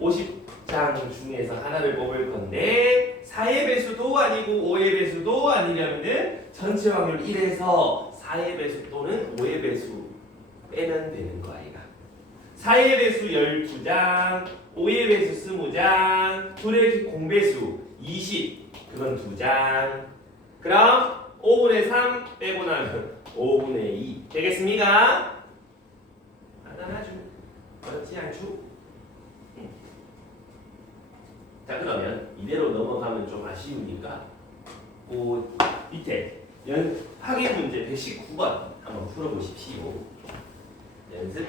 50장 중에서 하나를 뽑을 건데 4의 배수도 아니고 5의 배수도 아니려면은 전체 확률 1에서 4의 배수 또는 5의 배수 빼면 되는 거 아이가. 4의 배수 12장, 5의 배수 20장, 2의 공배수 20, 그건 2장. 그럼 5분의 3 빼고 나면 5분의 2 되겠습니까? 간단하죠. 어렵지 않죠? 자 그러면 이대로 넘어가면 좀 아쉬우니까 그 밑에 확인 문제 119번 한번 풀어보십시오. 연습.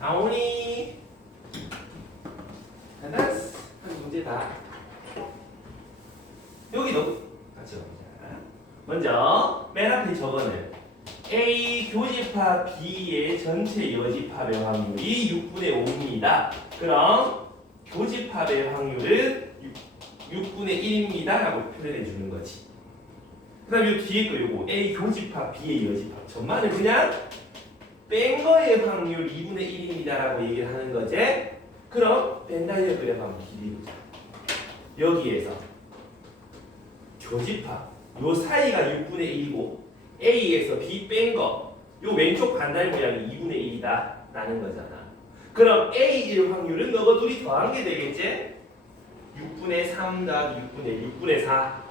아오니 하나스 한 문제다. 여기도 같이 가보자. 먼저 맨 앞에 저거는 A 교집합 B의 전체 여집합의 확률이 6분의 5입니다. 그럼 교집합의 확률은 6분의 1입니다 라고 표현해 주는 거지. 그 다음 요 뒤에 거 요거 A 교집합 B의 여집합 전반을 그냥 뺀 거의 확률 2분의 1입니다 라고 얘기를 하는 거지. 그럼 벤 다이어그램 한번 기리보자. 여기에서 교집합 요 사이가 6분의 1이고 A에서 B 뺀 거 요 왼쪽 반달 모양이 2분의 1이다 라는 거잖아. 그럼 A1 확률은 너가 둘이 더한 게 되겠지? 6분의 3 더하기 6분의 4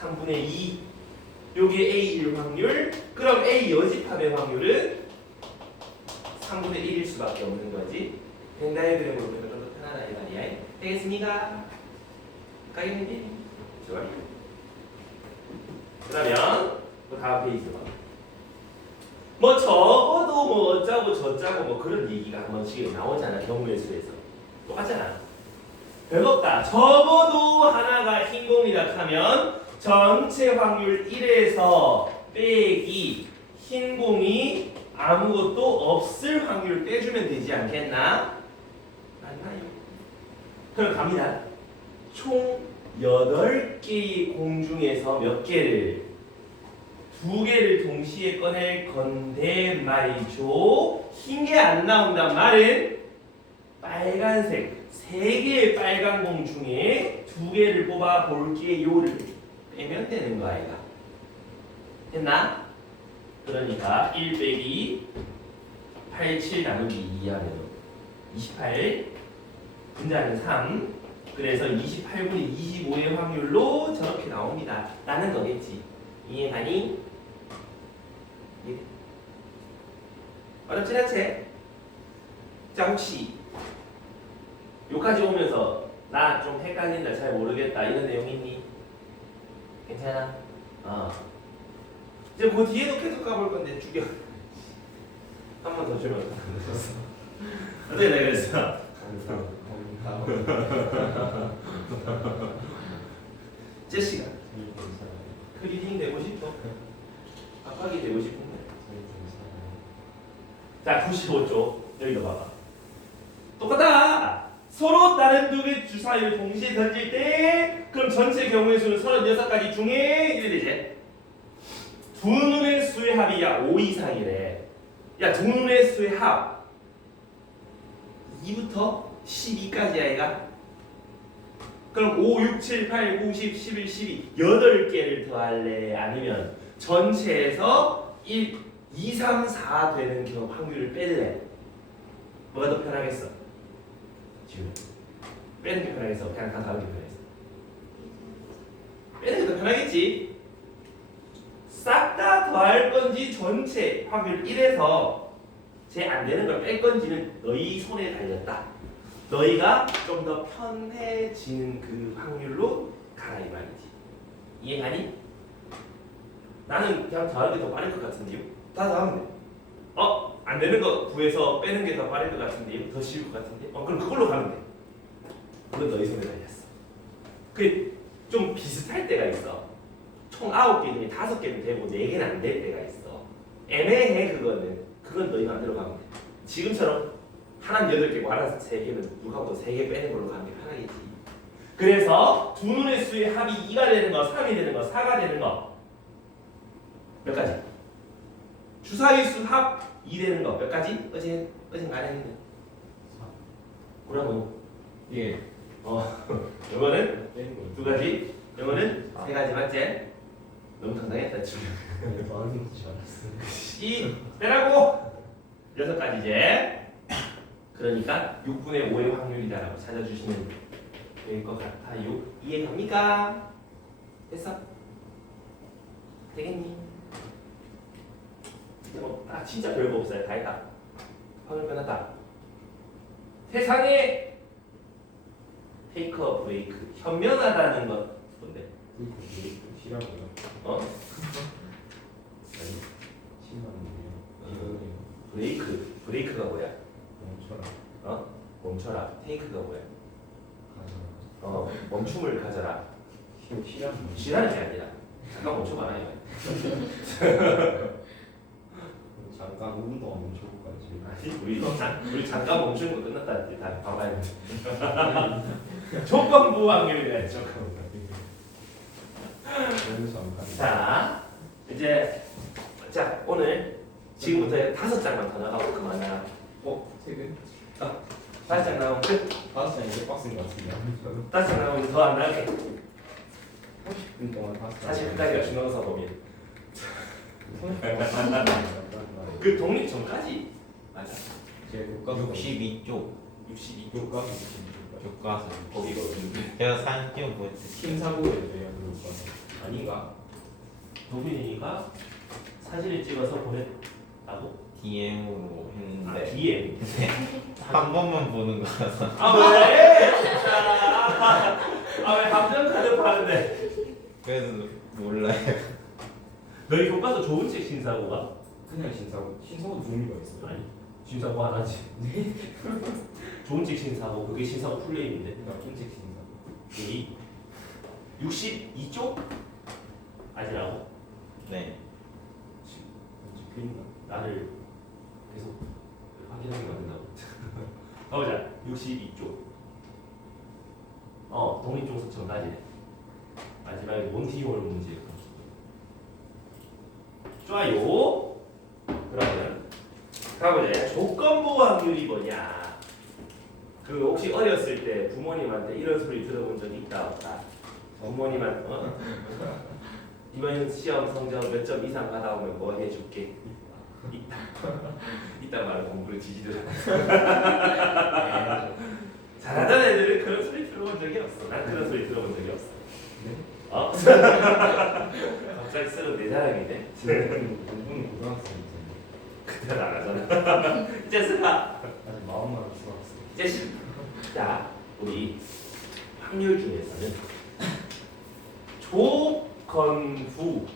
3분의 2 요게 A1 확률. 그럼 A 여집합의 확률은 3분의 1일 수밖에 없는 거지. 벤 다이어그램으로 보면 좀 더 편하다 이 말이야. 되겠습니까? 가겠니? 좋아요. 그러면 또 다음 페이지 봐. 뭐 적어도 뭐 어쩌고 저쩌고 뭐 그런 얘기가 한 번씩 나오잖아. 경우의 수에서 똑같잖아. 별없다. 적어도 하나가 흰 공이라 하면 전체 확률 1에서 빼기 흰 공이 아무것도 없을 확률 빼주면 되지 않겠나? 맞나요? 그럼 갑니다. 총 8개의 공 중에서 몇 개를? 2개를 동시에 꺼낼 건데 말이죠. 흰 게 안 나온단 말은 빨간색 3개의 빨간 공 중에 2개를 뽑아 볼게요를 빼면 되는 거 아이가? 됐나? 그러니까 1 빼기 87 나누기 2 하면 28 분자는 3 그래서 28분의 25의 확률로 저렇게 나옵니다 라는 거겠지. 이해가니? 예. 어렵진 않지? 자 혹시 여기까지 오면서 나 좀 헷갈린다 잘 모르겠다 이런 내용 있니? 괜찮아? 이제 그 뒤에도 계속 가볼 건데 죽여. 한 번 더 주면 어떻게 내가 그랬어? 제시가 크리딩 되고 싶어? 압박이 되고 싶은데. 자 95쪽 여기도 봐봐. 똑같다. 서로 다른 2개 주사위를 동시에 던질 때 그럼 전체 경우의 수는 36가지 중에 이래 되지. 두 눈의 수의 합이 약 5 이상이래. 야, 두 눈의 수의 합 2부터 12까지 아이가? 그럼 5, 6, 7, 8, 9, 10, 11, 12 8개를 더할래? 아니면 전체에서 1, 2, 3, 4 되는 경우 확률을 뺄래? 뭐가 더 편하겠어? 지금 빼는 게 편하겠어? 그냥 다 다른 게 편하겠어? 빼는 게 더 편하겠지? 싹 다 더할 건지 전체 확률 1에서 제 안 되는 걸 뺄 건지는 너희 손에 달렸다. 너희가 좀 더 편해지는 그 확률로 가라 이 말이지. 이해가니? 나는 그냥 더하는 게 더 빠를 것 같은데요? 다 더하면 돼. 안 되는 거 구해서 빼는 게 더 빠를 것 같은데요? 더 쉬울 것 같은데? 그럼 그걸로 가면 돼. 그건 너희 손에 달렸어. 그게 좀 비슷할 때가 있어. 총 9개 중에 5개는 되고 4개는 안 될 때가 있어. 애매해 그거는. 그건 너희 맘대로 가면 돼. 지금처럼 하나는 8개고 하나는 3개는 누가 뭐 3개 빼는 걸로 가는 게 편하겠지. 그래서 두 눈의 수의 합이 2가 되는 거, 3이 되는 거, 4가 되는 거 몇 가지? 주사위 수 합 2 되는 거 몇 가지? 어제 말했는데. 그러면 예. 이거는 2가지, 이거는 3가지 맞지? 너무 당당했다 지금. 많은 줄 알았어. 이 빼라고 6가지제. 그러니까 6분의 5의 확률이다라고 찾아주시면 될 것 같아요. 이해갑니까? 됐어? 되겠니? 진짜 별거 없어요. 다 했다. 확률 끝났다. 세상에 테이크 브레이크 현명하다는 건 뭔데? 싫어하고요. 아니 싫어하는데요. 브레이크가 뭐야? 멈춰라. 멈춰라. 테이크가 뭐야? 가져라. 멈춤을 가져라. 싫어하는 쉬라는 게 아니라 잠깐 멈춰봐라 이거. 잠깐 5분 동안 멈춰볼 거지. 아니 우리 잠깐 멈추는 거 끝났다 이제 다 바로 가야 돼. 조건부 확률이야 조건부. 자 이제 오늘 지금부터 5장만 더 나가고 그만하라. 3개? 5장 나오면 끝. 5장 이제 빡센 것 같은데. 5장 나오면 더 안 나게. 30분 동안 5장. 사실 끝까지가 중간고사 범위. 그 독립 전까지 맞아. 제 교과서 62쪽 62. 교과서 교과서 거기가 제가 사진 뭐 팀 사고에 대한 교과서 아닌가? 도민이가 사진을 찍어서 보냈다고? DM으로 했는데 DM. 한 번만 보는 거라서 왜? 왜 감정 카드 파는데? 그래서 몰라요. 너희 교과서 좋은 책 신사고가? 그냥 신사고 종류가 있어요. 아니 신사고 하나지. 좋은 책 신사고 그게 신사고 풀네임인데. 나쁜 책 신사고. 여기 62쪽 아니라고? 네. 그러니까 나를 계속 확인하게 만든다고. 가보자. 62쪽. 독립종속청까지네. 마지막에 몬티올 문제. 좋아요. 그러면 가보자. 조건부 확률이 뭐냐? 그 혹시 어렸을 때 부모님한테 이런 소리 들어본 적 있다 없다? 부모님한테 이번 시험 성적 몇 점 이상 받아오면 뭐 해줄게? 있다. 이따 말은 공부를 지지들 잘하던 애들은 그런 소리 들어본 적이 없어. 난 그런 소리 들어본 적이 없어. 어? 갑자기 쓰는 내 자랑이네. 공부는 고등학생이잖아. 그때는 안 하잖아. 이제 쓰라. 아직 마음만 중학생. 이제 싫다. 자, 우리 확률 중에서는 조건부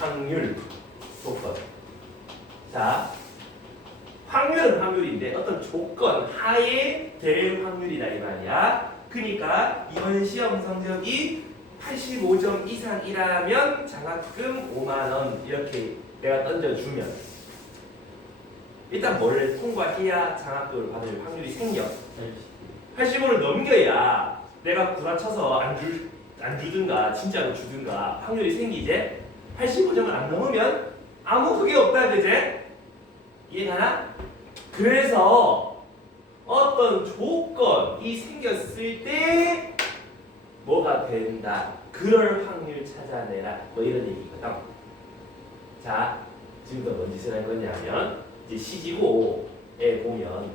확률 조건. 자, 확률은 확률인데 어떤 조건 하에 될 확률이다 이 말이야. 그러니까 이번 시험 성적이 85점 이상이라면 장학금 5만 원 이렇게 내가 던져주면 일단 뭘 통과해야 장학금을 받을 확률이 생겨. 85를 넘겨야 내가 구라쳐서 안 주든가 진짜로 주든가 확률이 생기지. 85점을 안 넘으면 아무 그게 없다 그제? 이해가나? 그래서 어떤 조건이 생겼을 때 뭐가 된다. 그럴 확률 찾아내라. 뭐 이런 얘기거든. 자, 지금부터 뭔 짓을 할 거냐면 이제 시지고에 보면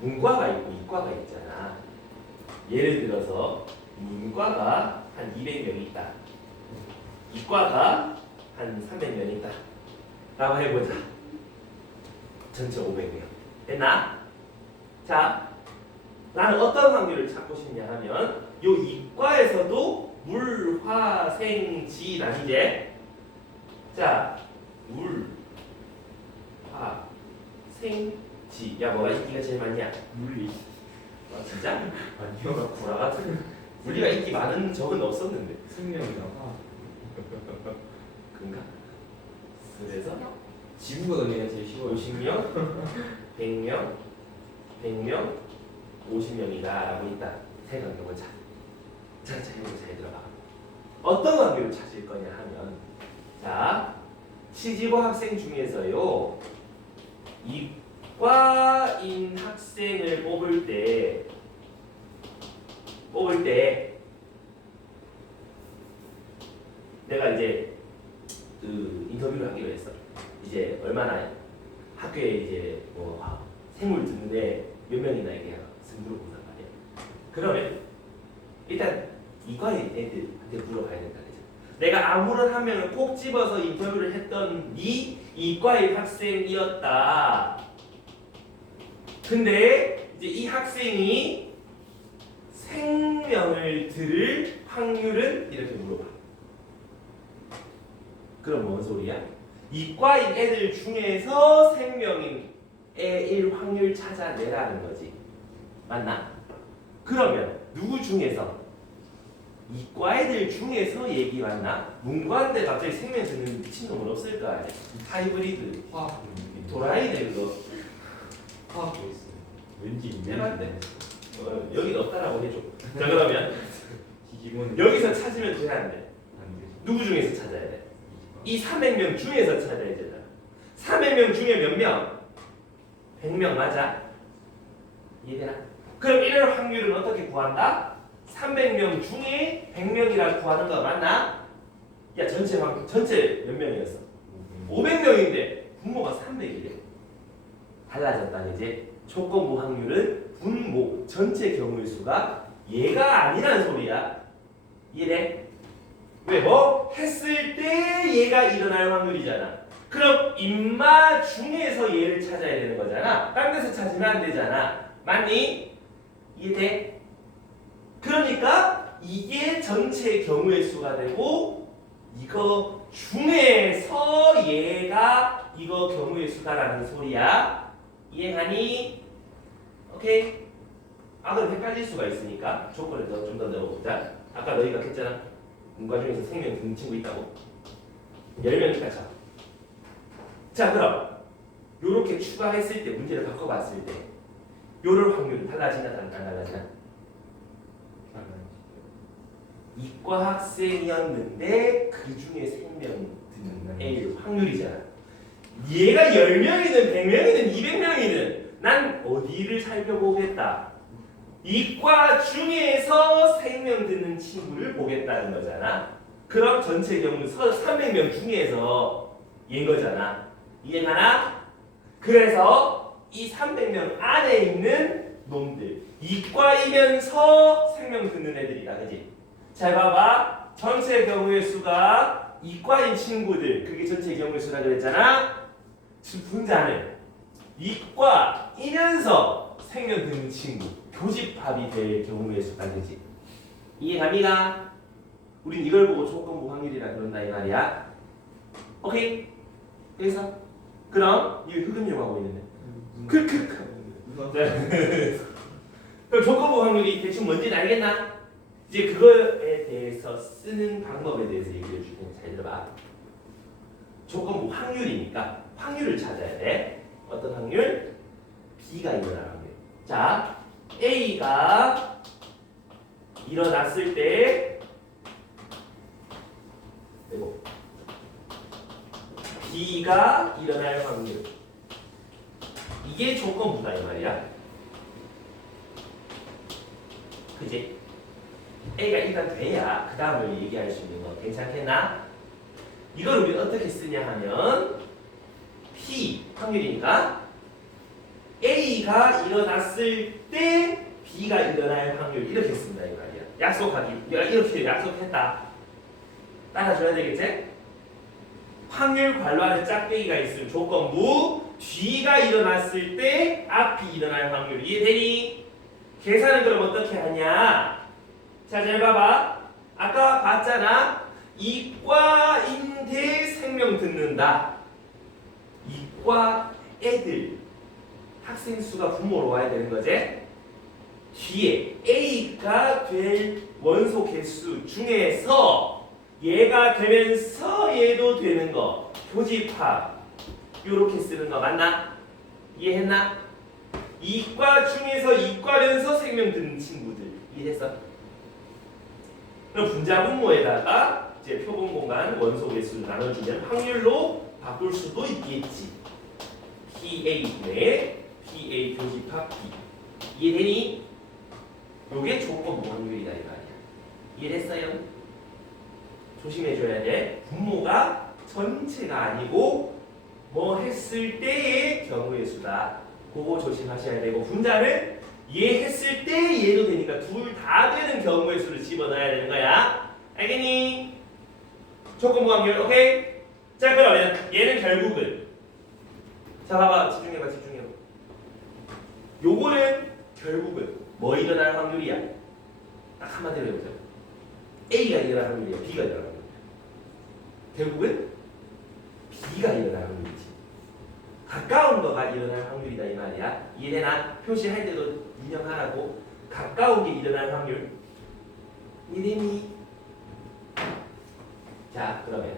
문과가 있고 이과가 있잖아. 예를 들어서 문과가 한 200명 있다. 이과가 한 300명 있다. 라고 해보자. 전체 500명. 됐나? 자, 나는 어떤 확률을 찾고 싶냐 하면 요 이과에서도 물, 화, 생, 지 나뉘제? 자, 물, 화, 생, 지. 야, 뭐가 인기가 제일 많냐? 물리. 아, 진짜? 아니요. 구라 같은. 우리가 인기 많은 적은 없었는데. 생명이라고. 그런가? 그래서 지구가 내가 제일 쉬워요. 50명, 100명, 100명, 50명이다라고 있다. 생각해보자. 자, 이거 잘 들어봐. 어떤 관계를 찾을 거냐 하면, 자, 시지고 학생 중에서요, 이과인 학생을 뽑을 때 내가 이제 그 인터뷰를 하기로 했어. 이제 얼마나 학교에 이제 뭐 생물 듣는데 몇 명이나 이게 물어본단 말이야. 그러면 일단 이과의 애들한테 물어봐야 된다 그죠? 내가 아무런 한 명을 꼭 집어서 인터뷰를 했던 네 이과의 학생이었다. 근데 이제 이 학생이 생명을 들을 확률은 이렇게 물어봐. 그럼 뭔 소리야? 이과인 애들 중에서 생명인 애일 확률 찾아내라는 거지. 맞나? 그러면 누구 중에서? 이과 애들 중에서 얘기 맞나? 문과인데 갑자기 생명 듣는 미친놈은 없을 거 아니야. 하이브리드 화학. 도라이네 그거. 화학 뭐 있어요? 왠지 있네. 해봤네. 여기는 없다라고 해줘. 자 그러면 기기본. 여기서 찾으면 돼 안 돼? 안 돼. 누구 중에서 찾아야 돼? 이 300명 중에서 찾아야 되잖아. 300명 중에 몇 명? 100명 맞아? 이해되나? 그럼 이럴 확률은 어떻게 구한다? 300명 중에 100명이라 구하는 거 맞나? 야 전체 몇 명이었어? 500명인데 분모가 300이래. 달라졌다 이제. 조건부 확률은 분모 전체 경우의 수가 얘가 아니라는 소리야. 이해돼? 왜? 뭐? 했을 때 얘가 일어날 확률이잖아. 그럼 인마 중에서 얘를 찾아야 되는 거잖아. 딴 데서 찾으면 안 되잖아. 맞니? 이해돼? 그러니까 이게 전체 경우의 수가 되고 이거 중에서 얘가 이거 경우의 수다라는 소리야. 이해하니? 오케이? 아 그럼 헷갈릴 수가 있으니까 조건을 좀 더 넣어보자. 아까 너희가 했잖아. 문과 중에서 생명 듣는 친구 있다고. 10명 있다 쳐. 자 그럼 요렇게 추가했을 때 문제를 바꿔봤을 때 요럴 확률은 달라지나 안 달라지나? 이과 학생이었는데 그 중에 3명 듣는 A의 확률이잖아. 얘가 10명이든 100명이든 200명이든 난 어디를 살펴보겠다. 이과 중에서 3명 듣는 친구를 보겠다는 거잖아. 그럼 전체 경우 300명 중에서 얘인 거잖아. 이해가나? 그래서 이 300명 안에 있는 놈들 이과이면서 생명 듣는 애들이다. 그지? 잘 봐봐. 전체 경우의 수가 이과인 친구들 그게 전체 경우의 수라 그랬잖아. 지금 분자는 이과이면서 생명 듣는 친구 교집합이 될 경우의 수가 되지. 이해갑니까? 우린 이걸 보고 조건부 확률이라 그런다 이 말이야. 오케이? 그래서 그럼 이거 흑음용하고 있는데 그럼 조건부 확률이 대충 뭔지는 알겠나? 이제 그거에 대해서 쓰는 방법에 대해서 얘기해 줄 테니까 잘 들어봐. 조건부 확률이니까 확률을 찾아야 돼. 어떤 확률? B가 일어날 확률. 자, A가 일어났을 때 그리고 B가 일어날 확률. 이게 조건부다 이 말이야. 그지? A가 일단 돼야 그 다음을 얘기할 수 있는 거 괜찮겠나? 이걸 우리 어떻게 쓰냐 하면 P 확률이니까 A가 일어났을 때 B가 일어날 확률 이렇게 쓴다 이 말이야. 약속하기 이렇게 약속했다. 따라줘야 되겠지? 확률 관로하는 짝대기가 있으면 조건부 뒤가 일어났을 때 앞이 일어날 확률 이해되니? 계산은 그럼 어떻게 하냐? 자, 잘 봐봐. 아까 봤잖아. 이과인데 생명 듣는다. 이과 애들 학생 수가 부모로 와야 되는 거지. 뒤에 A가 될 원소 개수 중에서 얘가 되면서 얘도 되는 거 교집합 요렇게 쓰는 거 맞나? 이해했나? 이과 중에서 이과면서 생명 듣는 친구들 이해했어? 그럼 분자 분모에다가 이제 표본 공간 원소 개수를 나눠주면 확률로 바꿀 수도 있겠지. PA분의 PA 교집합 B 이해되니? 요게 조건부 확률이다 이 말이야. 이해됐어요? 조심해줘야 돼. 분모가 전체가 아니고 뭐 했을 때의 경우의 수다. 그거 조심하셔야 되고 분자는 얘 했을 때 얘도 되니까 둘 다 되는 경우의 수를 집어넣어야 되는 거야. 알겠니? 조건부 확률 오케이? 자 그러면 얘는 결국은 자 봐봐 집중해봐 집중해봐. 요거는 결국은 뭐 일어날 확률이야? 딱 한마디로 해보자. A가 일어날 확률이야 B가 일어날 확률이야. 결국은 B가 일어날 확률이지. 가까운 거가 일어날 확률이다 이 말이야. 이해되나? 표시할 때도 인정하라고. 가까운 게 일어날 확률. 이해되니? 자 그러면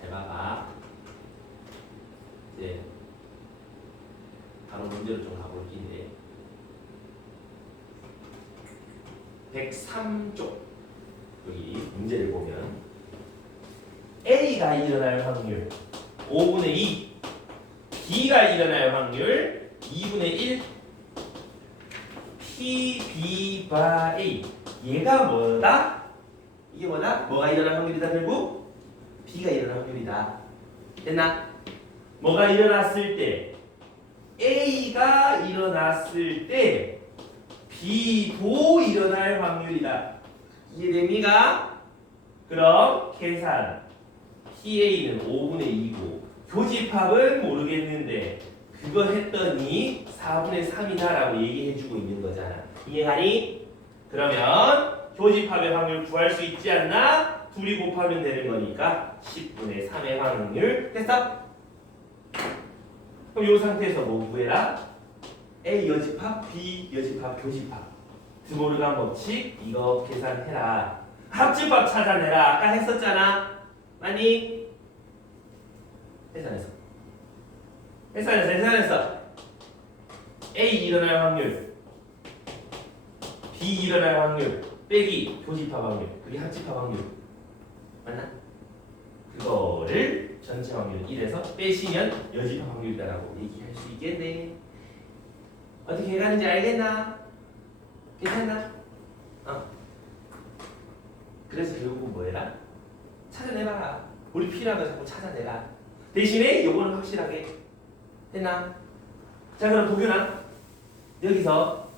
잘 봐봐. 이제 바로 문제로 좀 가볼 텐데 103쪽 여기 문제를 보면 A가 일어날 확률 5분의 2 B가 일어날 확률 2분의 1 P, B, 바, A 얘가 뭐다? 이게 뭐다? 뭐가 일어날 확률이다 결국? B가 일어날 확률이다. 됐나? 뭐가 일어났을 때 A가 일어났을 때 B도 일어날 확률이다. 이해됩니까? 그럼 계산 PA는 5분의 2고 교집합은 모르겠는데 그거 했더니 4분의 3이다라고 얘기해주고 있는 거잖아. 이해하니? 그러면 교집합의 확률 구할 수 있지 않나? 둘이 곱하면 되는 거니까 10분의 3의 확률 됐어? 그럼 이 상태에서 뭐 구해라? A 여집합, B 여집합, 교집합 드모르간 법칙 이거 계산해라. 합집합 찾아내라. 아까 했었잖아. 맞니? 했어 안 했어? 했어 안 했어? 했어 안 했어? A 일어날 확률, B 일어날 확률 빼기 교집합 확률, 그게 합집합 확률 맞나? 그거를 전체 확률 1에서 빼시면 여집합 확률이다라고 얘기할 수 있겠네. 어떻게 해가는지 알겠나? 괜찮나? 그래서 결국은 뭐해라? 찾아내봐라. 우리 필요한 거 자꾸 찾아내라. 대신에 요거는 확실하게 됐나? 자 그럼 도균아 여기서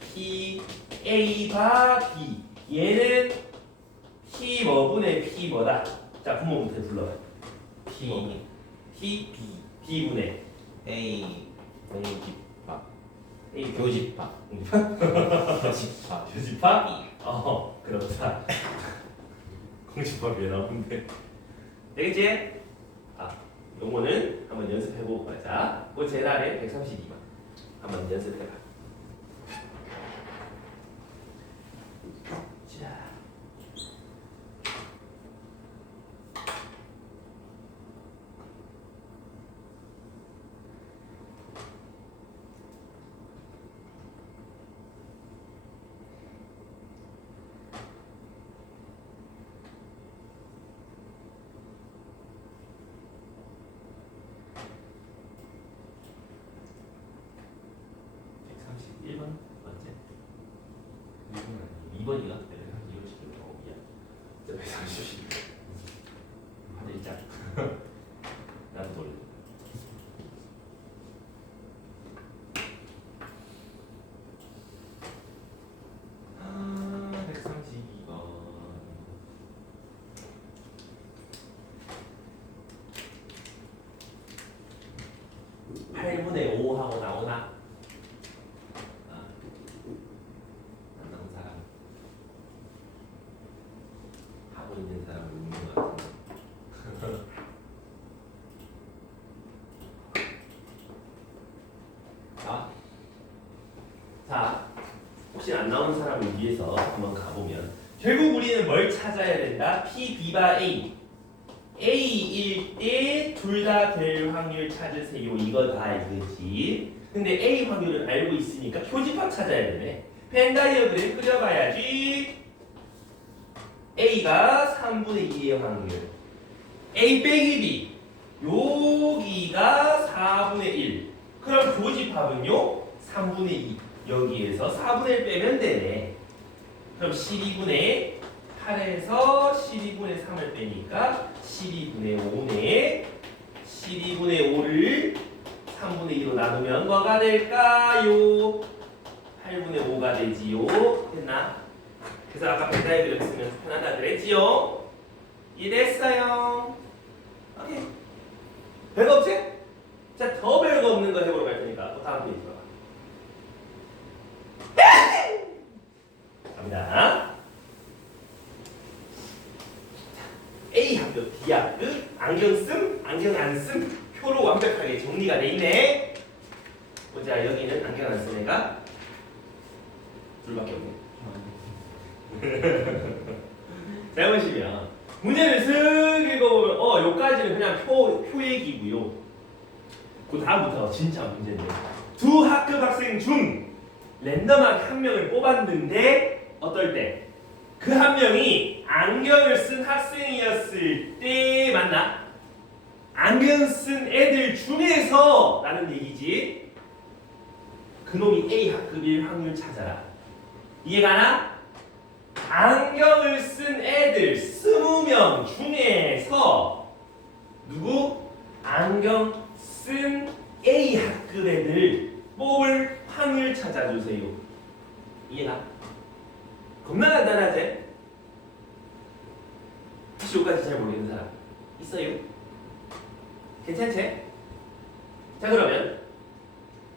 P A 바 B 얘는 P 뭐분의 P 뭐다? 자 부모부터 불러봐. P P B분의 A 공집합 A 교집합 교집합 교집합? 그렇다. 공집합이 왜 나오는데? 되겠지? 요거는 한번 연습해보고 가자. 그 제날에 132만 한번 연습해봐. 자. 맞지? 2번이가? 내가 2번 시켰고 미안. 130. 하나 있자. 나도 돌려. 아, 132번. 8분의 5 하고 나오나? 있는 사람을 묻는 것 같은데. 자, 혹시 안 나오는 사람을 위해서 한번 가보면 결국 우리는 뭘 찾아야 된다? P, B바 A. A일 때 둘 다 될 확률 찾으세요. 이거 다 알겠지? 근데 A 확률을 알고 있으니까 표집합 찾아야 되네. 펜 다이어그램 그려봐야지. A가 3분의 2의 확률 A 빼기 B 여기가 4분의 1 그럼 교집합은요 3분의 2 여기에서 4분의 1 빼면 되네. 그럼 12분의 8에서 12분의 3을 빼니까 12분의 5네. 12분의 5를 3분의 2로 나누면 뭐가 될까요? 8분의 5가 되지요. 됐나? 그래서 아까 벤다이그램 쓰면 편하다 그랬지요? 이해됐어요? 오케이. 별거 없지? 자, 더 별거 없는 거 해보러 갈 테니까 또 다음 페이지 봐봐. 갑니다. A 합격, B 합격, 안경 씀, 안경 안 씀, 표로 완벽하게 정리가 돼 있네. 보자, 여기는 안경 안 쓴 애가 둘밖에 없네. 자 보시면 문제를 쓱 읽어보면 요까지는 그냥 표 얘기고요. 그 다음부터 진짜 문제인데 두 학급 학생 중 랜덤하게 한 명을 뽑았는데 어떨 때? 그 한 명이 안경을 쓴 학생이었을 때 맞나? 안경 쓴 애들 중에서 라는 얘기지. 그놈이 A 학급일 확률 찾아라. 이해가나? 안경을 쓴 애들 20명 중에서 누구? 안경 쓴 A 학급 애들 뽑을 확률 찾아주세요. 이해가? 겁나 간단하지? 혹시 여기까지 잘 모르겠는 사람 있어요? 괜찮지? 자 그러면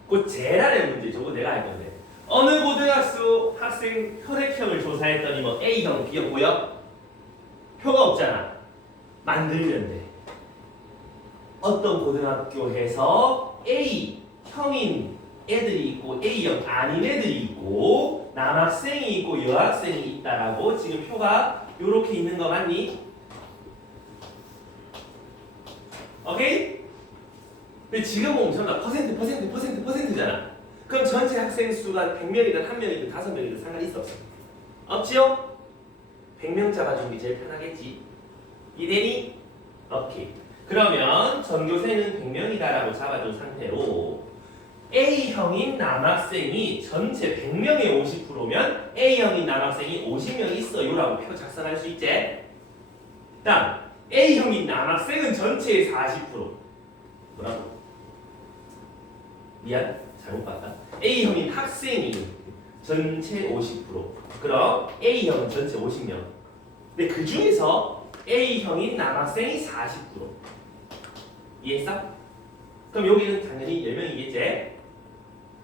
그 제랄의 문제 저거 내가 할 건데 어느 고등학교 학생 혈액형을 조사했더니 뭐 A형, B형 보여? 표가 없잖아. 만들면 돼. 어떤 고등학교에서 A형인 애들이 있고 A형 아닌 애들이 있고 남학생이 있고 여학생이 있다라고 지금 표가 요렇게 있는 거 맞니? 오케이? 근데 지금 보면 전부 다 퍼센트잖아. 그럼 전체 학생 수가 100명이든 1명이든 5명이든 상관이 있어 없어? 없지요? 100명 잡아주는 게 제일 편하겠지. 이해되니? 오케이. 그러면 전교생은 100명이다라고 잡아준 상태로 A형인 남학생이 전체 100명의 50%면 A형인 남학생이 50명 있어요라고 표 작성할 수 있지? 다음 A형인 남학생은 전체의 40%. 뭐라고? 미안, 잘못 봤다. A형인 학생이 전체 50%. 그럼 A형은 전체 50명. 근데 그 중에서 A형인 남학생이 40%. 이해했어? 그럼 여기는 당연히 10명이겠지?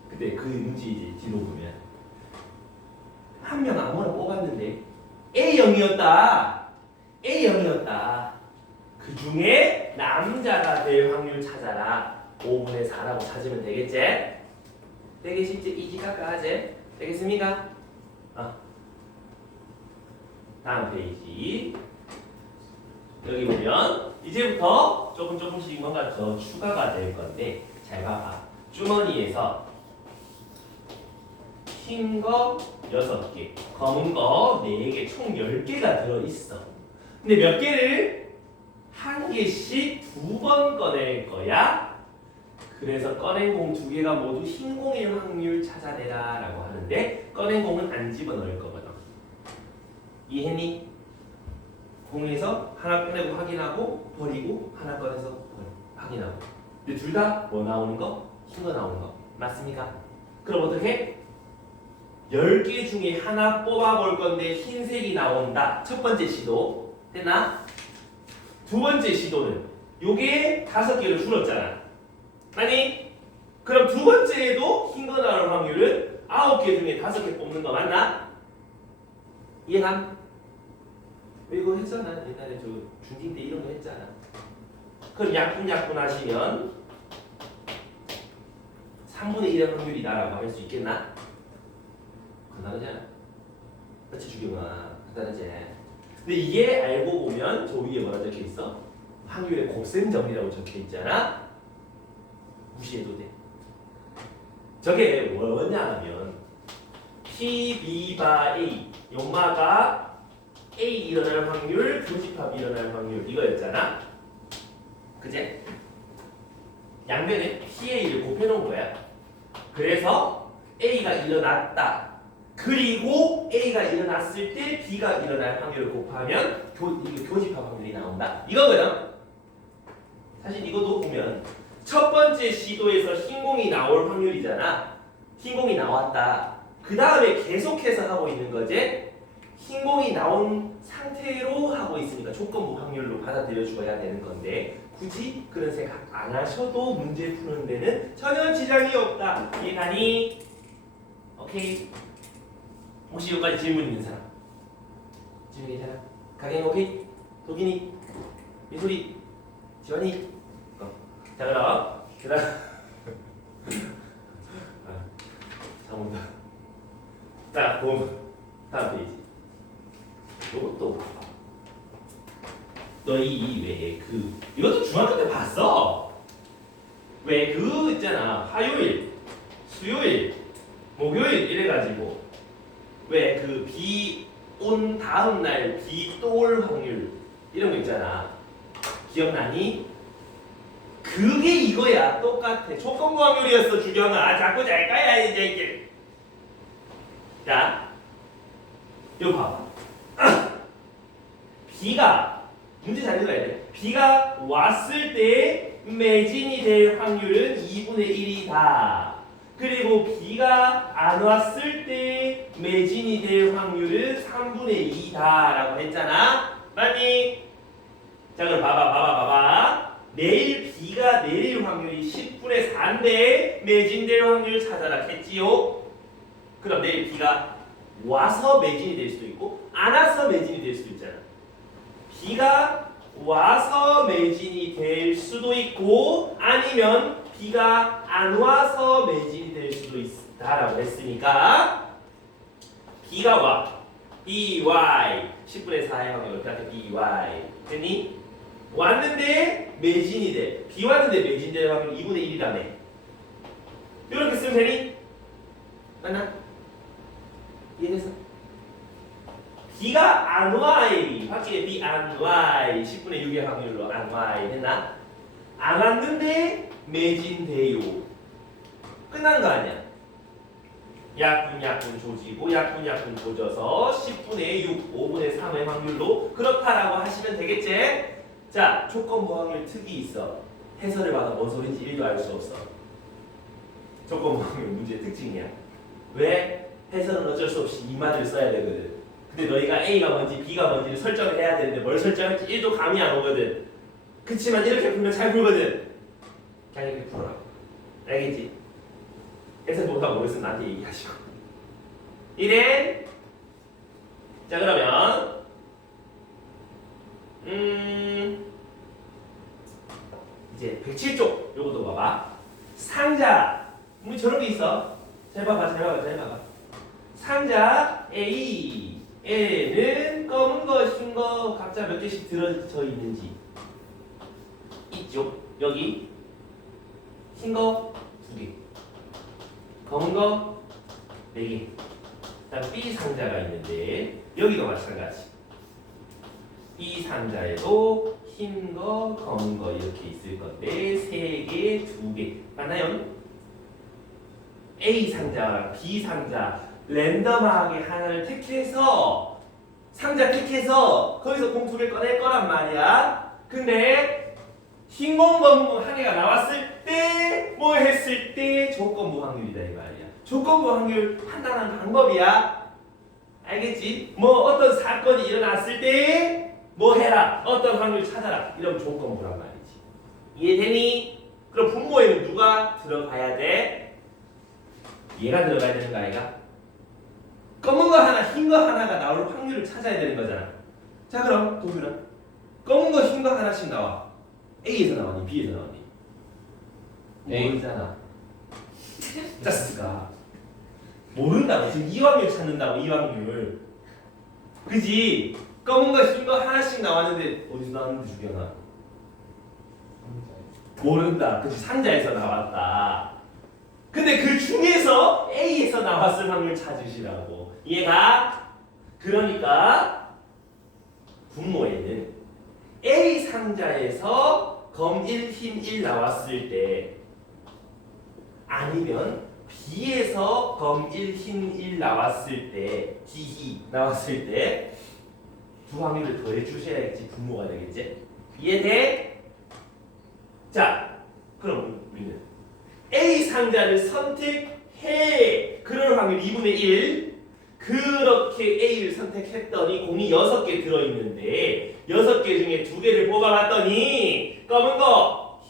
근데 그 문제 이제 뒤로 보면 한 명 아무나 뽑았는데 A형이었다. 그 중에 남자가 될 확률 찾아라. 5분의 4라고 찾으면 되겠지? 되겠지? 이지 깎아하지? 되겠습니까? 다음 페이지. 여기 보면 이제부터 조금씩 뭔가 더 추가가 될 건데 잘 봐봐. 주머니에서 흰 거 6개, 검은 거 4개, 총 10개가 들어있어. 근데 몇 개를 한 개씩 2번 꺼낼 거야. 그래서 꺼낸 공 2개가 모두 흰 공일 확률 찾아내라 라고 하는데 꺼낸 공은 안 집어넣을 거거든. 이해했니? 공에서 하나 꺼내고 확인하고 버리고 하나 꺼내서 확인하고. 근데 둘 다 뭐 나오는 거? 흰 거 나오는 거. 맞습니까? 그럼 어떻게? 10개 중에 하나 뽑아볼 건데 흰색이 나온다. 첫 번째 시도. 됐나? 두 번째 시도는 요게 5개로 줄었잖아. 아니? 그럼 두 번째에도 흰 거 나올 확률은 9개 중에 5개 뽑는 거 맞나? 이해감? 이거 했잖아. 옛날에 저 중딩 때 이런 거 했잖아. 그럼 약분 하시면 3분의 1의 확률이다라고 할 수 있겠나? 간단하잖아. 그렇지 주경아. 간단하지. 근데 이게 알고 보면 저 위에 뭐라 적혀 있어? 확률의 곱셈정리라고 적혀 있잖아. 무시해도 돼. 저게 뭐냐면 P, B, 바 A 요마가 A 일어날 확률, 교집합 일어날 확률 이거였잖아. 그제? 양변에 PA를 곱해놓은 거야. 그래서 A가 일어났다. 그리고 A가 일어났을 때 B가 일어날 확률을 곱하면 교집합 확률이 나온다. 이거거든. 사실 이것도 보면 첫 번째 시도에서 흰공이 나올 확률이잖아. 흰공이 나왔다. 그 다음에 계속해서 하고 있는 거지. 흰공이 나온 상태로 하고 있으니까 조건부 확률로 받아들여 주어야 되는 건데 굳이 그런 생각 안 하셔도 문제 푸는 데는 전혀 지장이 없다. 이해가니? 오케이. 혹시 여기까지 질문 있는 사람? 질문 괜찮아? 가경 오케이? 도균이? 미소리? 지원이? 자 그럼 잠깐만. 자 다음 페이지. 이것도 봐봐. 너희 왜 이것도 중학교 때 봤어. 왜 있잖아. 화요일, 수요일, 목요일 이래가지고 왜 비 온 다음 날 비 또 올 확률 이런 거 있잖아. 기억나니? 그게 이거야. 똑같아. 조건부 확률이었어 주경아. 자꾸 잘 까야 이제 이게. 자, 이거 봐봐. 비가 문제 잘 읽어야 돼. 비가 왔을 때 매진이 될 확률은 2분의 1이다. 그리고 비가 안 왔을 때 매진이 될 확률은 3분의 2다라고 했잖아. 맞니? 자 그럼 봐봐. 내일 비가 내릴 확률이 10분의 4인데 매진될 확률 찾아라 했지요. 그럼 내일 비가 와서 매진이 될 수도 있고 안 와서 매진이 될 수도 있잖아. 비가 와서 매진이 될 수도 있고 아니면 비가 안 와서 매진이 될 수도 있다라고 했으니까 B가 와. BY 10분의 4의 확률 그한테 BY 됐니? 왔는데 매진이 돼. B 왔는데 매진 되는 확률 2분의 1이라며. 이렇게 쓰면 되니? 맞나? 이해됐어? B가 안 Y 확실히 B 안 Y 10분의 6의 확률로 안 Y 됐나? 안 왔는데 매진돼요. 끝난 거 아니야? 약분 조지고 약분 조져서 10분의 6, 5분의 3의 확률로 그렇다라고 하시면 되겠지? 자, 조건부 확률 특이 있어. 해설을 봐도 뭔 소리인지 1도 알 수 없어. 조건부 확률 문제의 특징이야. 왜? 해설은 어쩔 수 없이 이 말을 써야 되거든. 근데 너희가 A가 뭔지 B가 뭔지를 설정을 해야 되는데 뭘 설정할지 1도 감이 안 오거든. 그치만 이렇게 풀면 잘 풀거든. 그냥 이렇게 풀어라. 알겠지? 해설보다 모르겠으면 나한테 얘기하시고. 이래. 자 그러면 이제 107쪽 요것도 봐봐. 상자 우리 저런 게 있어. 잘 봐봐. 상자 A에는 검은 거, 흰 거 각자 몇 개씩 들어져 있는지 이쪽 여기 흰 거 2개 검은 거 4개 그다음 B 상자가 있는데 여기도 마찬가지 이 상자에도 흰 거, 검은 거 이렇게 있을 건데 3개, 2개 맞나요? A 상자와 B 상자 랜덤하게 하나를 택해서 상자 택해서 거기서 공 2개 꺼낼 거란 말이야. 근데 흰 공, 검은 공 한 개가 나왔을 때 뭐 했을 때 조건부 확률이다 이 말이야. 조건부 확률 판단하는 방법이야. 알겠지? 뭐 어떤 사건이 일어났을 때 뭐 해라. 어떤 확률 찾아라. 이런 조건부란 말이지. 이해되니? 그럼 분모에는 누가 들어가야 돼? 얘가 들어가야 되는 거 아이가? 검은 거 하나, 흰 거 하나가 나올 확률을 찾아야 되는 거잖아. 자 그럼 동규는 검은 거, 흰 거 하나씩 나와. A에서 나왔니? B에서 나왔니? A. 모르잖아. 짜스가 모른다고. 지금 이 확률 찾는다고. 이 확률. 그지? 검은 거, 흰 거 하나씩 나왔는데 어디서 나왔는지 주겨나? 모른다. 그치? 상자에서 나왔다. 근데 그 중에서 A에서 나왔을 확률 찾으시라고. 이해가? 그러니까 분모에는 A 상자에서 검 1, 흰 1 나왔을 때 아니면 B에서 검 1, 흰 1 나왔을 때 D2 나왔을 때 두 확률을 더해 주셔야지 분모가 되겠지? 이해돼? 자, 그럼 우리는 A 상자를 선택해. 그럴 확률 2분의 1. 그렇게 A를 선택했더니 공이 6개 들어있는데 6개 중에 2개를 뽑아봤더니 검은 거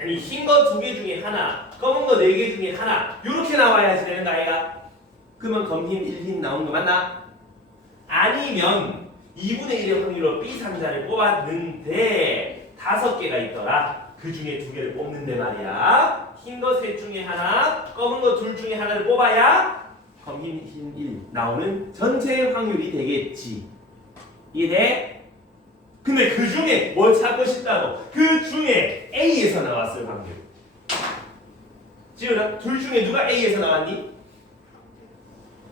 아니 흰 거 2개 중에 하나 검은 거 4개 중에 하나 요렇게 나와야지 되는 거 아이가? 그러면 검흰 1흰 나오는 거 맞나? 아니면 2분의 1의 확률로 B 상자를 뽑았는데 5개가 있더라. 그 중에 2개를 뽑는데 말이야. 흰 거 3 중에 하나, 검은 거 2 중에 하나를 뽑아야 검흰 흰 1 나오는 전체의 확률이 되겠지. 이해돼? 근데 그 중에 뭘 찾고 싶다고? 그 중에 A에서 나왔을 확률. 지훈아, 둘 중에 누가 A에서 나왔니?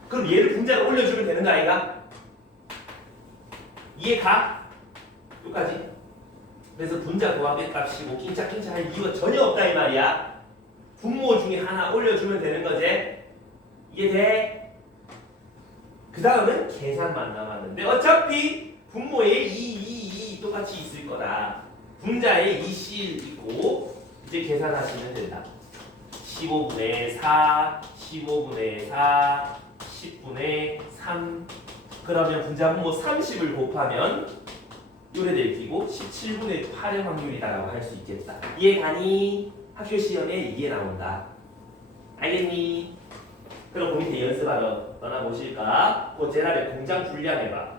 그럼 얘를 분자로 올려주면 되는 거 아이가? 이해가? 여기까지? 그래서 분자 고함의 값이고 낑짝낑짝 할 이유가 전혀 없다 이 말이야. 분모 중에 하나 올려주면 되는 거지. 이해돼? 그 다음은 계산만 남았는데 어차피 분모에 2 똑같이 있을 거다. 분자에 2C 있고 이제 계산하시면 된다. 15분의 4, 15분의 4, 10분의 3 그러면 분자 분모 30을 곱하면 요래될 끼고 17분의 8의 확률이다라고 할 수 있겠다. 이해가니? 학교 시험에 이게 나온다. 알겠니? 그럼 우리 이제 연습하러 떠나보실까? 그 제답의 공장 분량해봐.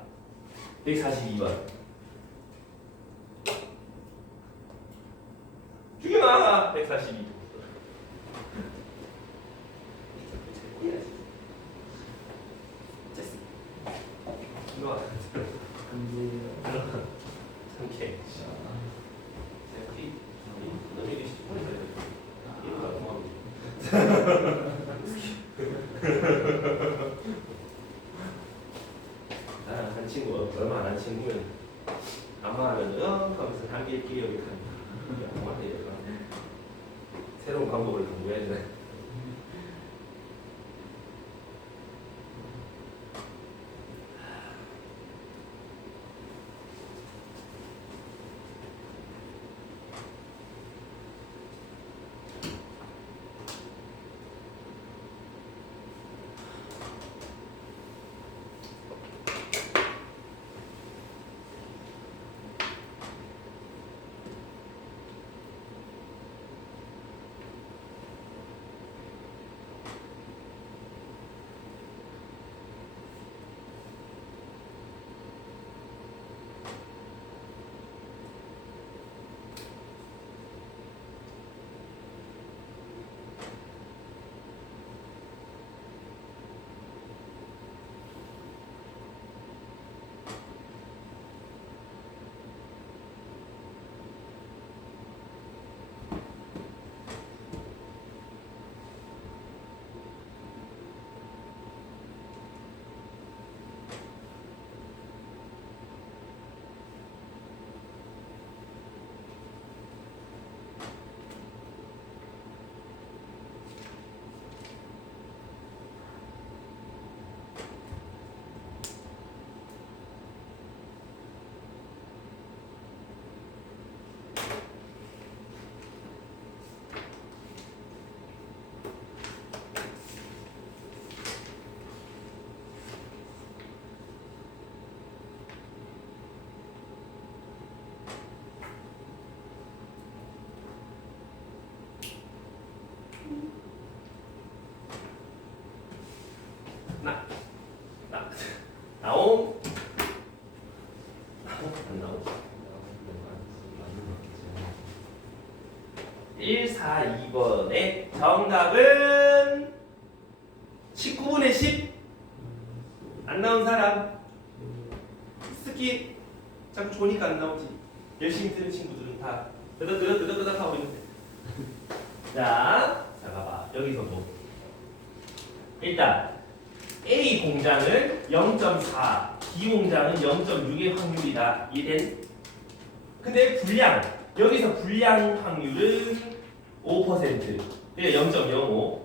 142번. 죽여놔! 142. 친구가 얼마 안 한 친구면 아마 하면 하면서 단계 기억이 합니다. 정말 이거 새로운 방법을 강구해야 되나? 나옴 안 나오지. 1, 4, 2번의 정답은 19분의 10. 안 나온 사람 스킵. 자꾸 좋으니까 안 나오지. 열심히 듣는 친구들은 다 끄덕끄덕 하고 있는데. 자 봐봐. 여기서 뭐 일단 A 공장은 0.4, B 공장은 0.6의 확률이다. 이해된? 근데 불량, 여기서 불량 확률은 5%. 그러니까 0.05.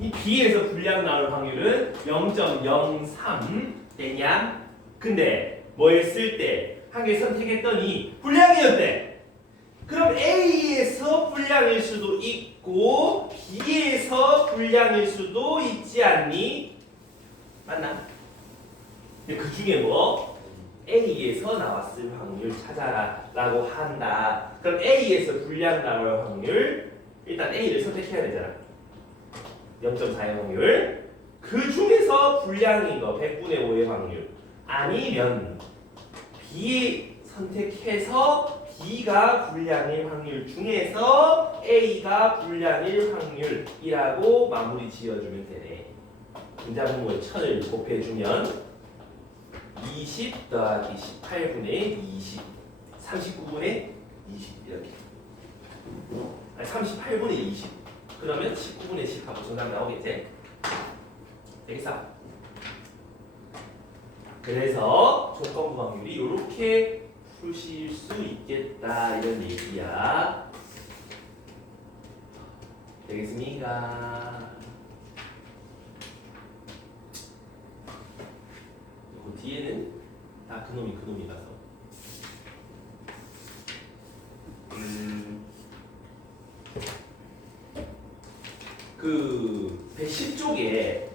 이 B에서 불량 나올 확률은 0.03 되냐? 근데 뭐 했을 때 한 개 선택했더니 불량이었대. 그럼 A에서 불량일 수도 있고 B에서 불량일 수도 있지 않니? 맞나? 근데 그 중에 뭐 A에서 나왔을 확률 찾아라 라고 한다. 그럼 A에서 불량 나올 확률 일단 A를 선택해야 되잖아. 0.4의 확률. 그 중에서 불량인 거 100분의 5의 확률 아니면 B 선택해서 B가 불량일 확률 중에서 A가 불량일 확률이라고 마무리 지어주면 되네. 분자분모의 1000을 곱해주면 20 더하기 18분의 20 39분의 20 이렇게 아니 38분의 20 그러면 19분의 10 하고 정답 나오겠지? 되겠어? 그래서 조건부 확률이 이렇게 푸실 수 있겠다 이런 얘기야. 되겠습니까? 그 뒤에는 다 그놈이라서 그 110쪽에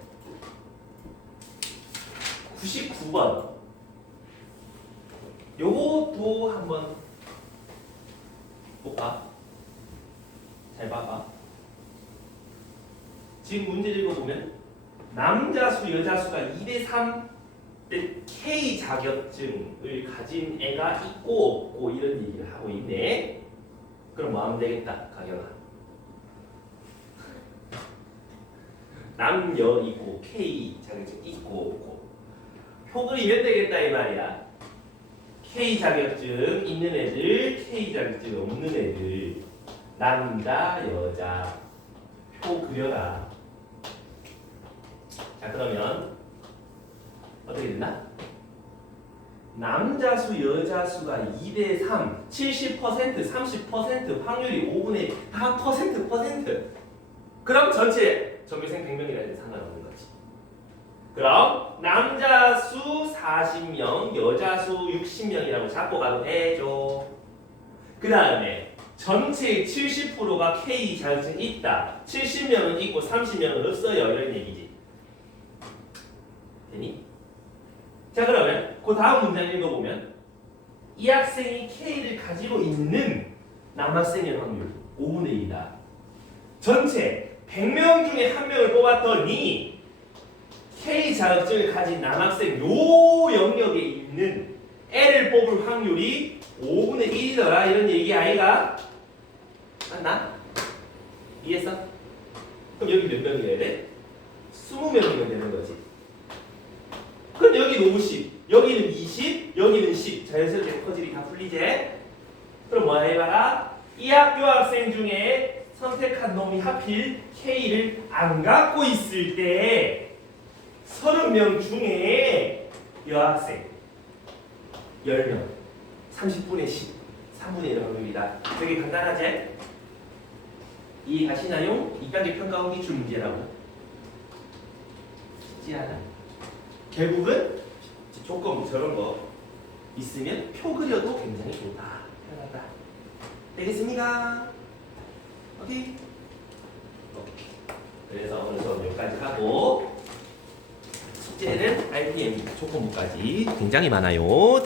99번 요것도 한번 볼까? 잘 봐봐. 지금 문제 읽어보면 남자 수 여자 수가 2대3 K 자격증을 가진 애가 있고 없고 이런 얘기를 하고 있네. 그럼 뭐 하면 되겠다 가경아. 남녀 있고 K 자격증 있고 없고 표 그리면 되겠다 이 말이야. K 자격증 있는 애들, K 자격증 없는 애들, 남자, 여자 표 그려라. 자 그러면 어떻게 된다? 남자 수, 여자 수가 2대 3, 70%, 30% 확률이 5분의 다 퍼센트. 그럼 전체 전교생 100명이라 해도 상관없는 거지. 그럼 남자 수 40명, 여자 수 60명이라고 잡고 가도 되죠. 그 다음에 전체의 70%가 K 자격증이 있다. 70명은 있고 30명은 없어요. 이런 얘기지. 되니? 자 그러면 그 다음 문장 읽어보면 이 학생이 K를 가지고 있는 남학생의 확률 5분의 1이다. 전체 100명 중에 한 명을 뽑았더니 K 자격증을 가진 남학생 요 영역에 있는 L을 뽑을 확률이 5분의 1이더라 이런 얘기 아이가? 맞나? 이해했어? 그럼 여기 몇 명이어야 돼? 20명이면 되는 거지. 그럼 여기는 50, 여기는 20, 여기는 10. 자연스럽게 퍼즐이 다 풀리지? 그럼 뭐 해봐라? 이 학교 학생 중에 선택한 놈이 하필 K를 안 갖고 있을 때 30명 중에 여학생 10명 30분의 10 3분의 1 확률이다. 되게 간단하지? 이해가시나요? 이까지 평가원 기출 문제라고. 쉽지 않아. 결국은 조금 저런 거 있으면 표 그려도 굉장히 좋다. 편하다. 되겠습니까? 오케이. 그래서 오늘 수업 여기까지 하고 숙제는 RPM 조건부까지 굉장히 많아요. 다